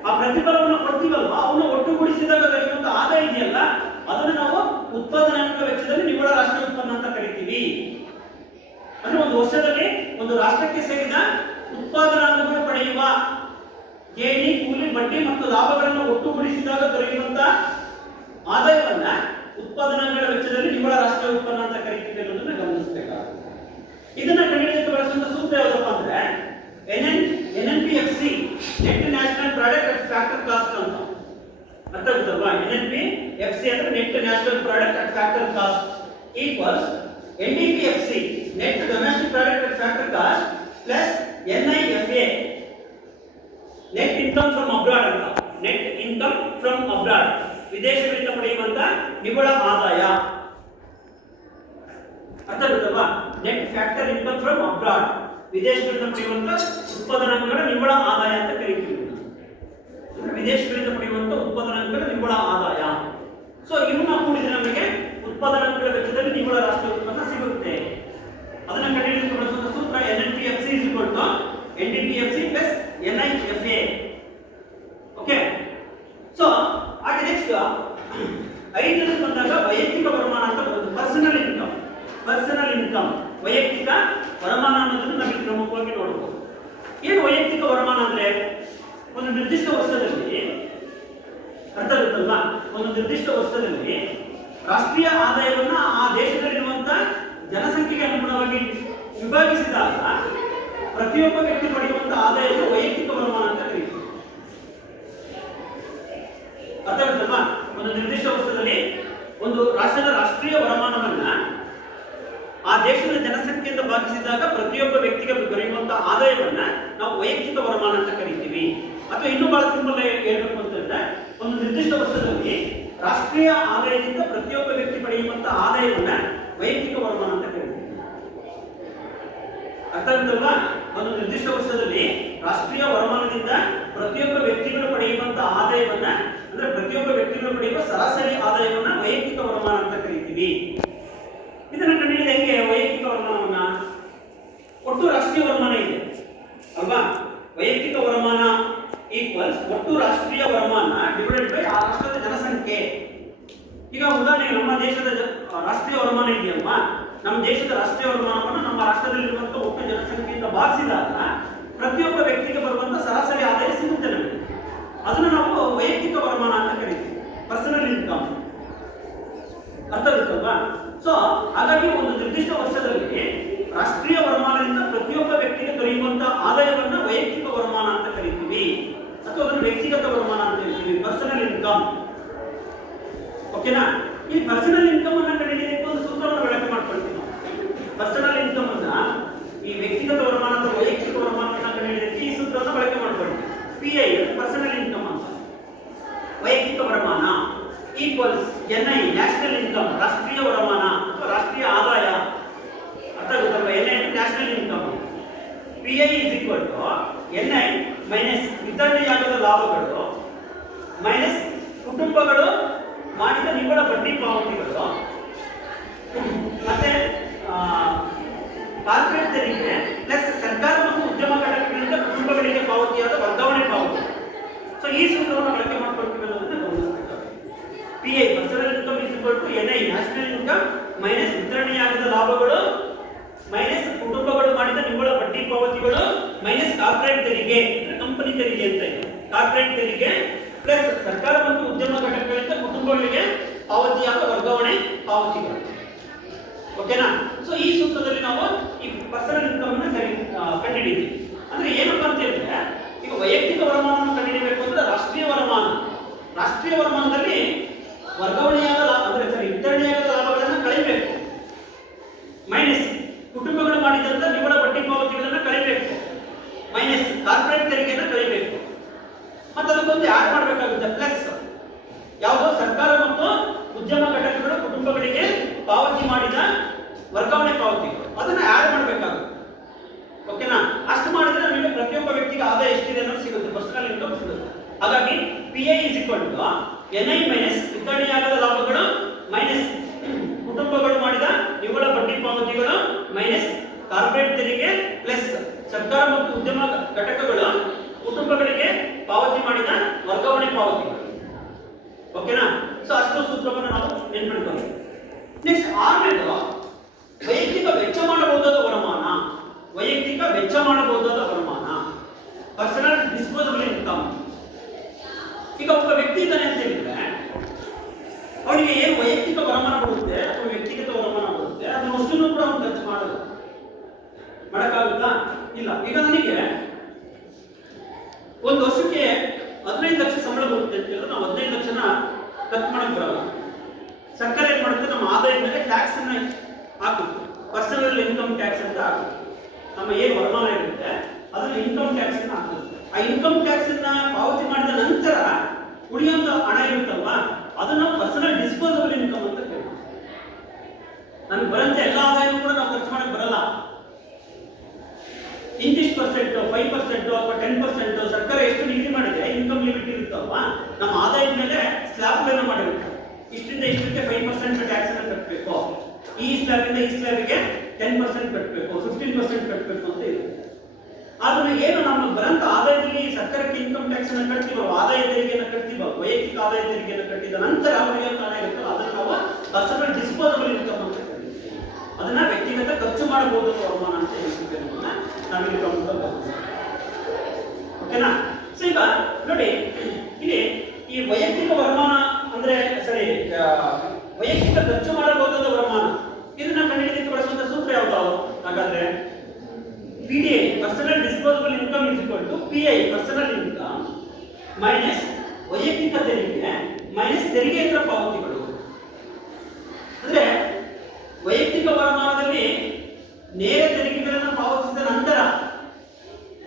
ಆ ಪ್ರತಿಫಲವನ್ನು ಕೊಡ್ತೀವಲ್ವಾ, ಅವನ್ನ ಒಟ್ಟುಗೂಡಿಸಿದಾಗ ದೊರೆಯುವಂತ ಆದಾಯ ಇದೆಯಲ್ಲ, ಅದನ್ನು ನಾವು ಉತ್ಪಾದನಾಂಗಗಳ ವೆಚ್ಚದಲ್ಲಿ ನಿವ್ವಳ ರಾಷ್ಟ್ರೀಯ ಉತ್ಪನ್ನ ಅಂತ ಕರಿತೀವಿ. ಅಂದ್ರೆ ಒಂದು ವರ್ಷದಲ್ಲಿ ಒಂದು ರಾಷ್ಟ್ರಕ್ಕೆ ಸೇರಿದ ಉತ್ಪಾದನಾಂಗಗಳು ಪಡೆಯುವ ಗೇಣಿ, ಕೂಲಿ, ಬಡ್ಡಿ ಮತ್ತು ಲಾಭಗಳನ್ನು ಒಟ್ಟುಗೂಡಿಸಿದಾಗ ದೊರೆಯುವಂತ ಆದಾಯವನ್ನ ಉತ್ಪಾದನಾಂಗಗಳ ವೆಚ್ಚದಲ್ಲಿ ನಿವ್ವಳ ರಾಷ್ಟ್ರೀಯ ಉತ್ಪನ್ನ ಅಂತ ಕರಿತೀವಿ ಅನ್ನೋದನ್ನ ಗಮನಿಸಬೇಕಾಗುತ್ತೆ. ಇದನ್ನ ಕಂಡುಹಿಡಿಯಲು ಬಳಸುವಂತ ಸೂತ್ರ ಯಾವುದಪ್ಪ ಅಂದ್ರೆ NNP-FC, net national product at factor cost ಅಂತ. ಅರ್ಥ ಆಗುತ್ತಲ್ವಾ? NNP-FC ಅಂದ್ರೆ net national product at factor cost equals NDP-FC, net domestic product at factor cost plus NIFA, net income from abroad ಅಂತ. ನೆಟ್ ಇನ್ಕಮ್ ಫ್ರಮ್ ಅಬ್ರಾಡ್, ವಿದೇಶಗಳಿಂದ ಪಡೆಯುವಂತ ನಿವ್ವಳ ಆದಾಯ. ಅರ್ಥ ಆಗುತ್ತಲ್ವಾ? Net factor income from abroad, ವಿದೇಶಗಳಿಂದ ಪಡೆಯುವಂತ ಉತ್ಪಾದನಾಂಗಗಳ ನಿವ್ವಳ ಆದಾಯ ಅಂತ ಕರೀತೀವಿ. ವಿದೇಶಗಳಿಂದ ಪಡೆಯುವಂತ ಉತ್ಪಾದನಾಂಗಗಳ ನಿವ್ವಳ ಆದಾಯ. ಸೊ ಇವನ್ನ ಕೂಡಿದ್ರೆ ನಮಗೆ ಉತ್ಪಾದನಾಂಗಗಳ ವೆಚ್ಚದಲ್ಲಿ ನಿವ್ವಳ ರಾಷ್ಟ್ರೀಯ ಉತ್ಪನ್ನ ಸಿಗುತ್ತೆ. ಅದನ್ನ ಕಂಡುಹಿಡಿಯಲು ಬಳಸುವಂತ ಸೂತ್ರ NNP-FC is equal to NDP-FC plus NIFA. Okay. So ಹಾಗೆ ನೆಕ್ಸ್ಟ್ 5ನೇ ಬಂದಾಗ ವೈಯಕ್ತಿಕ ವರಮಾನ ಅಂತ ಬರುತ್ತೆ. ಪರ್ಸನಲ್ ಇನ್ಕಮ್, ವೈಯಕ್ತಿಕ ವರಮಾನ ಅನ್ನೋದನ್ನು ನಾವು ಪ್ರಮುಖವಾಗಿ ನೋಡಬಹುದು. ಏನು ವೈಯಕ್ತಿಕ ವರಮಾನ ಅಂದ್ರೆ, ಒಂದು ನಿರ್ದಿಷ್ಟ ವರ್ಷದಲ್ಲಿ, ಅರ್ಥ ಆಗುತ್ತಲ್ವಾ? ಒಂದು ನಿರ್ದಿಷ್ಟ ವರ್ಷದಲ್ಲಿ ರಾಷ್ಟ್ರೀಯ ಆದಾಯವನ್ನ ಆ ದೇಶದಲ್ಲಿರುವಂತ ಜನಸಂಖ್ಯೆಗೆ ಅನುಗುಣವಾಗಿ ವಿಭಾಗಿಸಿದಾಗ ಪ್ರತಿಯೊಬ್ಬ ವ್ಯಕ್ತಿ ಪಡೆಯುವಂತ ಆದಾಯವನ್ನು ವೈಯಕ್ತಿಕ ವರಮಾನ ಅಂತ ಕರೀತೀವಿ. ಅರ್ಥ ಆಗುತ್ತಲ್ವಾ? ಒಂದು ನಿರ್ದಿಷ್ಟ ವರ್ಷದಲ್ಲಿ ಒಂದು ರಾಷ್ಟ್ರದ ರಾಷ್ಟ್ರೀಯ ವರಮಾನವನ್ನ ಆ ದೇಶದ ಜನಸಂಖ್ಯೆಯಿಂದ ಭಾಗಿಸಿದಾಗ ಪ್ರತಿಯೊಬ್ಬ ವ್ಯಕ್ತಿಗೆ ದೊರೆಯುವಂತಹ ಆದಾಯವನ್ನ ನಾವು ವೈಯಕ್ತಿಕ ವರಮಾನ ಅಂತ ಕರಿತೀವಿ. ಅಥವಾ ಇನ್ನೂ ಬಹಳ ಸಿಂಪಲ್ ಹೇಳ್ಬೇಕು ಅಂತಂದ್ರೆ, ಒಂದು ನಿರ್ದಿಷ್ಟ ವರ್ಷದಲ್ಲಿ ರಾಷ್ಟ್ರೀಯ ಆದಾಯದಿಂದ ಪ್ರತಿಯೊಬ್ಬ ವ್ಯಕ್ತಿ ಪಡೆಯುವಂತಹ ಆದಾಯವನ್ನ ವೈಯಕ್ತಿಕ ವರಮಾನ ಅಂತ ಕರಿತೀವಿ. ಅರ್ಥ ಆಗುತ್ತಲ್ವಾ? ಒಂದು ನಿರ್ದಿಷ್ಟ ವರ್ಷದಲ್ಲಿ ರಾಷ್ಟ್ರೀಯ ವರಮಾನದಿಂದ ಪ್ರತಿಯೊಬ್ಬ ವ್ಯಕ್ತಿಗಳು ಪಡೆಯುವಂತಹ ಆದಾಯವನ್ನ, ಅಂದ್ರೆ ಪ್ರತಿಯೊಬ್ಬ ವ್ಯಕ್ತಿಗಳು ಪಡೆಯುವ ಸರಾಸರಿ ಆದಾಯವನ್ನ ವೈಯಕ್ತಿಕ ವರಮಾನ ಅಂತ ಕರಿತೀವಿ. ಇದನ್ನ ಕಂಡುಹಿಡಿದ ಹೆಂಗೆ ವೈಯಕ್ತಿಕ ವರಮಾನವನ್ನ? ಒಟ್ಟು ರಾಷ್ಟ್ರೀಯ ವರಮಾನ ಇದೆ ಅಲ್ವಾ? ವೈಯಕ್ತಿಕ ವರಮಾನ ಈಕ್ವಲ್ಸ್ ಒಟ್ಟು ರಾಷ್ಟ್ರೀಯ ವರಮಾನ ಡಿವೈಡೆಡ್ ಬೈ ಆ ರಾಷ್ಟ್ರದ ಜನಸಂಖ್ಯೆ. ಈಗ ಉದಾಹರಣೆಗೆ ನಮ್ಮ ದೇಶದ ರಾಷ್ಟ್ರೀಯ ವರಮಾನ ಇದೆಯಲ್ವಾ, ನಮ್ಮ ದೇಶದ ರಾಷ್ಟ್ರೀಯ ವರಮಾನವನ್ನು ನಮ್ಮ ರಾಷ್ಟ್ರದಲ್ಲಿರುವಂತಹ ಒಟ್ಟು ಜನಸಂಖ್ಯೆಯಿಂದ ಭಾಗಿಸಿದಾಗ ಪ್ರತಿಯೊಬ್ಬ ವ್ಯಕ್ತಿಗೆ ಬರುವಂತ ಸರಾಸರಿ ಆದಾಯ ಸಿಗುತ್ತೆ ನಮಗೆ. ಅದನ್ನು ನಾವು ವೈಯಕ್ತಿಕ ವರಮಾನ ಅಂತ ಕರಿತೀವಿ, ಪರ್ಸನಲ್ ಇನ್ಕಮ್. ಅರ್ಥ ಆಗುತ್ತಲ್ವಾ? ಸೊ ಹಾಗಾಗಿ ಒಂದು ನಿರ್ದಿಷ್ಟ ವರ್ಷದಲ್ಲಿ ರಾಷ್ಟ್ರೀಯ ವರಮಾನದಿಂದ ಪ್ರತಿಯೊಬ್ಬ ವ್ಯಕ್ತಿಗೆ ದೊರೆಯುವಂತಹ ಆದಾಯವನ್ನ ವೈಯಕ್ತಿಕ ವರಮಾನ ಅಂತ ಕರಿತೀವಿ, ಅಥವಾ ಅದನ್ನು ವ್ಯಕ್ತಿಗತ ವರಮಾನ ಅಂತ ಕರಿತೀವಿ, ಪರ್ಸನಲ್ ಇನ್ಕಮ್. ಓಕೆನಾ? ಈ ಪರ್ಸನಲ್ ಇನ್ಕಮ್ ಅನ್ನ ಕಂಡುಹಿಡಿಯಲಿಕ್ಕೆ ಒಂದು ಸೂತ್ರವನ್ನು ಬಳಕೆ ಮಾಡ್ಕೊಳ್ತೀವಿ ನಾವು. ಪರ್ಸನಲ್ ಇನ್ಕಮ್ ಅನ್ನ ಈ ವ್ಯಕ್ತಿಗತ ವರಮಾನ ಅಥವಾ ವೈಯಕ್ತಿಕ ವರಮಾನವನ್ನು ಕಂಡುಹಿಡಿಯಲಿಕ್ಕೆ ಈ ಸೂತ್ರವನ್ನು ಬಳಕೆ ಮಾಡಿಕೊಳ್ಳಿ. PI ಪರ್ಸನಲ್ ಇನ್ಕಮ್ ಅಂತ, ವೈಯಕ್ತಿಕ ವರಮಾನ ಈಕ್ವಲ್ಸ್ NI ನ್ಯಾಷನಲ್ ಇನ್ಕಮ್ ರಾಷ್ಟ್ರೀಯ ವರಮಾನ ಅಥವಾ ರಾಷ್ಟ್ರೀಯ ಆದಾಯ. ಅರ್ಥ ಗೊತ್ತಲ್ವಾ? NI national income. PI is equal to NI minus ವಿತರಣೆಯಾಗದ ಲಾಭಗಳು ಮೈನಸ್ ಕುಟುಂಬಗಳು ಮಾಡಿದ ನಿವ್ವಳ ಬಡ್ಡಿ ಪಾವತಿಗಳು ಮತ್ತೆ ಕಾರ್ಪೊರೇಟ್ ತೆರಿಗೆ ಪ್ಲಸ್ ಸರ್ಕಾರ ಮತ್ತು ಉದ್ಯಮ ಘಟಕಗಳಿಂದ ಕುಟುಂಬಗಳಿಗೆ ಪಾವತಿಯಾದ ವರ್ಗಾವಣೆ ಪಾವತಿ. ಸೊ ಈ ಸೂತ್ರವನ್ನು ಬಳಕೆ ಮಾಡಿಕೊಳ್ತೀವಿ ಅನ್ನೋದನ್ನ ಗಮನಿಸಬೇಕಾಗುತ್ತೆ. PI personal income is equal to NI national income minus ವಿತರಣೆಯಾಗದ ಲಾಭಗಳು ಮೈನಸ್ ಕುಟುಂಬಗಳು ಮಾಡಿದ ನಿವ್ವಳ ಬಡ್ಡಿ ಪಾವತಿಗಳು ಮೈನಸ್ ಕಾರ್ಪೊರೇಟ್ ತೆರಿಗೆ ಕಂಪನಿ ತೆರಿಗೆ ಅಂತ ಇದೆ. ಕಾರ್ಪೊರೇಟ್ ತೆರಿಗೆ ಪ್ಲಸ್ ಸರ್ಕಾರ ಮತ್ತು ಉದ್ಯಮ ಘಟಕಗಳಿಂದ ಕುಟುಂಬಗಳಿಗೆ ಪಾವತಿಯಾದ ವರ್ಗಾವಣೆ ಪಾವತಿಗಳು. ಓಕೆನಾ? ಸೊ ಈ ಸೂತ್ರದಲ್ಲಿ ನಾವು ಈ ಪರ್ಸನಲ್ ಇನ್ಕಮ್ ಅನ್ನು ಕಂಡುಹಿಡಿತೀವಿ. ಅಂದ್ರೆ ಏನಪ್ಪಾ ಅಂತ ಹೇಳಿದ್ರೆ, ಈಗ ವೈಯಕ್ತಿಕ ವರಮಾನವನ್ನು ಕಂಡುಹಿಡಿಯಬೇಕು ಅಂದ್ರೆ ರಾಷ್ಟ್ರೀಯ ವರಮಾನದಲ್ಲಿ ವರ್ಗಾವಣೆಯಾದ ವಿತರಣೆಯಾದ ಲಾಭಗಳನ್ನು ಕಳೆಯಬೇಕು, ಮೈನಸ್ ಕುಟುಂಬಗಳು ಮಾಡಿದಂತ ನಿವ್ವಳ ಬಡ್ಡಿ ಪಾವತಿಗಳನ್ನು ಕಳೆಯಬೇಕು, ಮೈನಸ್ ಕಾರ್ಪೊರೇಟ್ ತೆರಿಗೆಯನ್ನು ಕಳೆಯಬೇಕು. ಮತ್ತೆ ಅದಕ್ಕೊಂದು ಆಡ್ ಮಾಡಬೇಕಾಗುತ್ತೆ ಪ್ಲಸ್ ಯಾವುದೋ ಸರ್ಕಾರ ಮತ್ತು ಉದ್ಯಮ ಘಟಕಗಳು ಕುಟುಂಬಗಳಿಗೆ ಪಾವತಿ ಮಾಡಿದ ವರ್ಗಾವಣೆ ಪಾವತಿಗಳು ಅದನ್ನ ಆಡ್ ಮಾಡಬೇಕಾಗುತ್ತೆ. ಓಕೆನಾ? ಅಷ್ಟು ಮಾಡಿದ್ರೆ ನಮಗೆ ಪ್ರತಿಯೊಬ್ಬ ವ್ಯಕ್ತಿಗೆ ಆದಾಯ ಎಷ್ಟಿದೆ ಅನ್ನೋದು ಸಿಗುತ್ತೆ, ಪರ್ಸನಲ್ ಇನ್ಕಮ್ ಸಿಗುತ್ತೆ. ಹಾಗಾಗಿ PI is equal to NI minus ವಿತರಣೆಯಾಗದ ಲಾಭಗಳು ಮೈನಸ್ ಕುಟುಂಬಗಳು ಮಾಡಿದ ನಿವ್ವಳ ಬಡ್ಡಿ ಪಾವತಿಗಳು ಮೈನಸ್ ಕಾರ್ಪೊರೇಟ್ ತೆರಿಗೆ ಪ್ಲಸ್ ಸರ್ಕಾರ ಮತ್ತು ಉದ್ಯಮ ಘಟಕಗಳು ಕುಟುಂಬಗಳಿಗೆ ಪಾವತಿ ಮಾಡಿದ ವರ್ಗಾವಣೆ ಪಾವತಿಗಳು. ಓಕೆನಾ? ಸೊ ಅಷ್ಟು ಸೂತ್ರವನ್ನು ನಾವು ನೆನಪಿಟ್ಕೊಳ್ಳಿ. ನೆಕ್ಸ್ಟ್ ಆರನೇದು ವೈಯಕ್ತಿಕ ವೆಚ್ಚ ಮಾಡಬಹುದಾದ ವರಮಾನ. ವೈಯಕ್ತಿಕ ವೆಚ್ಚ ಮಾಡಬಹುದಾದ ವರಮಾನ ಪರ್ಸನಲ್ ಡಿಸ್ಪೋಸಬಲ್ ಇನ್ಕಮ್. ಈಗ ಒಬ್ಬ ವ್ಯಕ್ತಿ ಇದ್ದಾನೆ ಅಂತ ಹೇಳಿದ್ರೆ ಅವನಿಗೆ ಏನು ವೈಯಕ್ತಿಕ ವರಮಾನ ಬರುತ್ತೆ ಅಥವಾ ವ್ಯಕ್ತಿಗತ ವರಮಾನ ಬರುತ್ತೆ ಅದನ್ನ ಅಷ್ಟನ್ನು ಕೂಡ ಅವನು ಖರ್ಚು ಮಾಡಕ್ಕಾಗುತ್ತಾ? ಇಲ್ಲ. ಈಗ ನನಗೆ ಒಂದು ವರ್ಷಕ್ಕೆ 15 ಲಕ್ಷ ಸಂಬಳ ಬರುತ್ತೆ ಅಂತ ಹೇಳಿದ್ರೆ ನಾವು 15 ಲಕ್ಷನ ಖರ್ಚು ಮಾಡಕ್ ಬರಲ್ಲ. ಸರ್ಕಾರ ಏನ್ ಮಾಡುತ್ತೆ, ನಮ್ಮ ಆದಾಯದ ಮೇಲೆ ಟ್ಯಾಕ್ಸ್ ಅನ್ನ ಹಾಕುತ್ತೆ, ಪರ್ಸನಲ್ ಇನ್ಕಮ್ ಟ್ಯಾಕ್ಸ್ ಅಂತ ಹಾಕುತ್ತೆ. ನಮ್ಮ ಏನು ವರಮಾನ ಇರುತ್ತೆ ಅದನ್ನ ಇನ್ಕಮ್ ಟ್ಯಾಕ್ಸ್ ಅನ್ನ ಹಾಕುತ್ತೆ. ಆ ಇನ್ಕಮ್ ಟ್ಯಾಕ್ಸ್ ಅನ್ನ ಪಾವತಿ ಮಾಡಿದ ನಂತರ ಉಳಿಯುವಂತ ಹಣ ಇರುತ್ತಲ್ವಾ ಅದನ್ನ ಪರ್ಸನಲ್ ಡಿಸ್ಪೋಸಬಲ್ ಇನ್ಕಮ್ ಅಂತ ಕೇಳ್ತೀವಿ. ನಮ್ಗೆ ಬರಂತೆ ಎಲ್ಲ ಆದಾಯನೂ ಕೂಡ ನಾವು ಖರ್ಚು ಮಾಡಕ್ ಬರಲ್ಲ. ಇಂತಿಷ್ಟು ಪರ್ಸೆಂಟ್ 5% ಅಥವಾ 10% ಸರ್ಕಾರ ಎಷ್ಟು ನಿಗದಿ ಮಾಡಿದೆ ಇನ್ಕಮ್ ಲಿಮಿಟ್ ಇರುತ್ತಲ್ವಾ ನಮ್ಮ ಆದಾಯದ ಮೇಲೆ ಸ್ಲ್ಯಾಬ್ ಅನ್ನು ಮಾಡಿರುತ್ತೆ. ಇಷ್ಟರಿಂದ ಇಷ್ಟಕ್ಕೆ 5% ಟ್ಯಾಕ್ಸ್ ಅನ್ನು ಕಟ್ಟಬೇಕು, ಈ ಸ್ಲ್ಯಾಬಿಂದ ಈ ಸ್ಲ್ಯಾಬಿಗೆ 10% ಕಟ್ಟಬೇಕು, 15% ಕಟ್ಟಬೇಕು ಅಂತ ಇರುತ್ತೆ. ಆದ್ರೆ ಏನು ನಮ್ಮ ಬರಂತ ಆದಾಯದಲ್ಲಿ ಸರ್ಕಾರಕ್ಕೆ ಇನ್ಕಮ್ ಟ್ಯಾಕ್ಸ್ ಅನ್ನು ಕಟ್ತೀವೋ, ಆದಾಯ ತೆರಿಗೆಯನ್ನು ಕಟ್ತೀವೋ, ವೈಯಕ್ತಿಕ ಆದಾಯ ತೆರಿಗೆಯನ್ನು ಕಟ್ಟಿದ ನಂತರ ಉಳಿಯುವಂತ ಹಣ ಇರುತ್ತಲ್ಲ ಅದನ್ನು ನಾವು ಪರ್ಸನಲ್ ಡಿಸ್ಪೋಸಬಲ್ ಇನ್ಕಮ್ ಅಂತ ಕರೀತೀವಿ. ಅದನ್ನ ವ್ಯಕ್ತಿಗತ ಖರ್ಚು ಮಾಡಬಹುದು ವರಮಾನ ಅಂತ ಹೇಳ್ತೀವಿ. ನಾವಿಲ್ಲಿ ಗಮನಿಸಬಹುದು. ಓಕೆನಾ? ಸೊ ಈಗ ನೋಡಿ ಇಲ್ಲಿ ಈ ವೈಯಕ್ತಿಕ ವರಮಾನ ಅಂದ್ರೆ ವೈಯಕ್ತಿಕ ಖರ್ಚು ಮಾಡಬಹುದಾದ ವರಮಾನ ಇದನ್ನ ಕಂಡುಹಿಡಿಯಲಿಕ್ಕೆ ಬಳಸುವಂತ ಸೂತ್ರ ಯಾವುದು? ಹಾಗಾದ್ರೆ PDI personal disposable income is equal to PI personal income minus ವೈಯಕ್ತಿಕ ತೆರಿಗೆ ಮೈನಸ್ ತೆರಿಗೆಯೇತರ ಪಾವತಿಗಳು. ಅಂದ್ರೆ ವೈಯಕ್ತಿಕ ವರಮಾನದಲ್ಲಿ ನೇರ ತೆರಿಗೆಗಳನ್ನು ಪಾವತಿಸಿದ ನಂತರ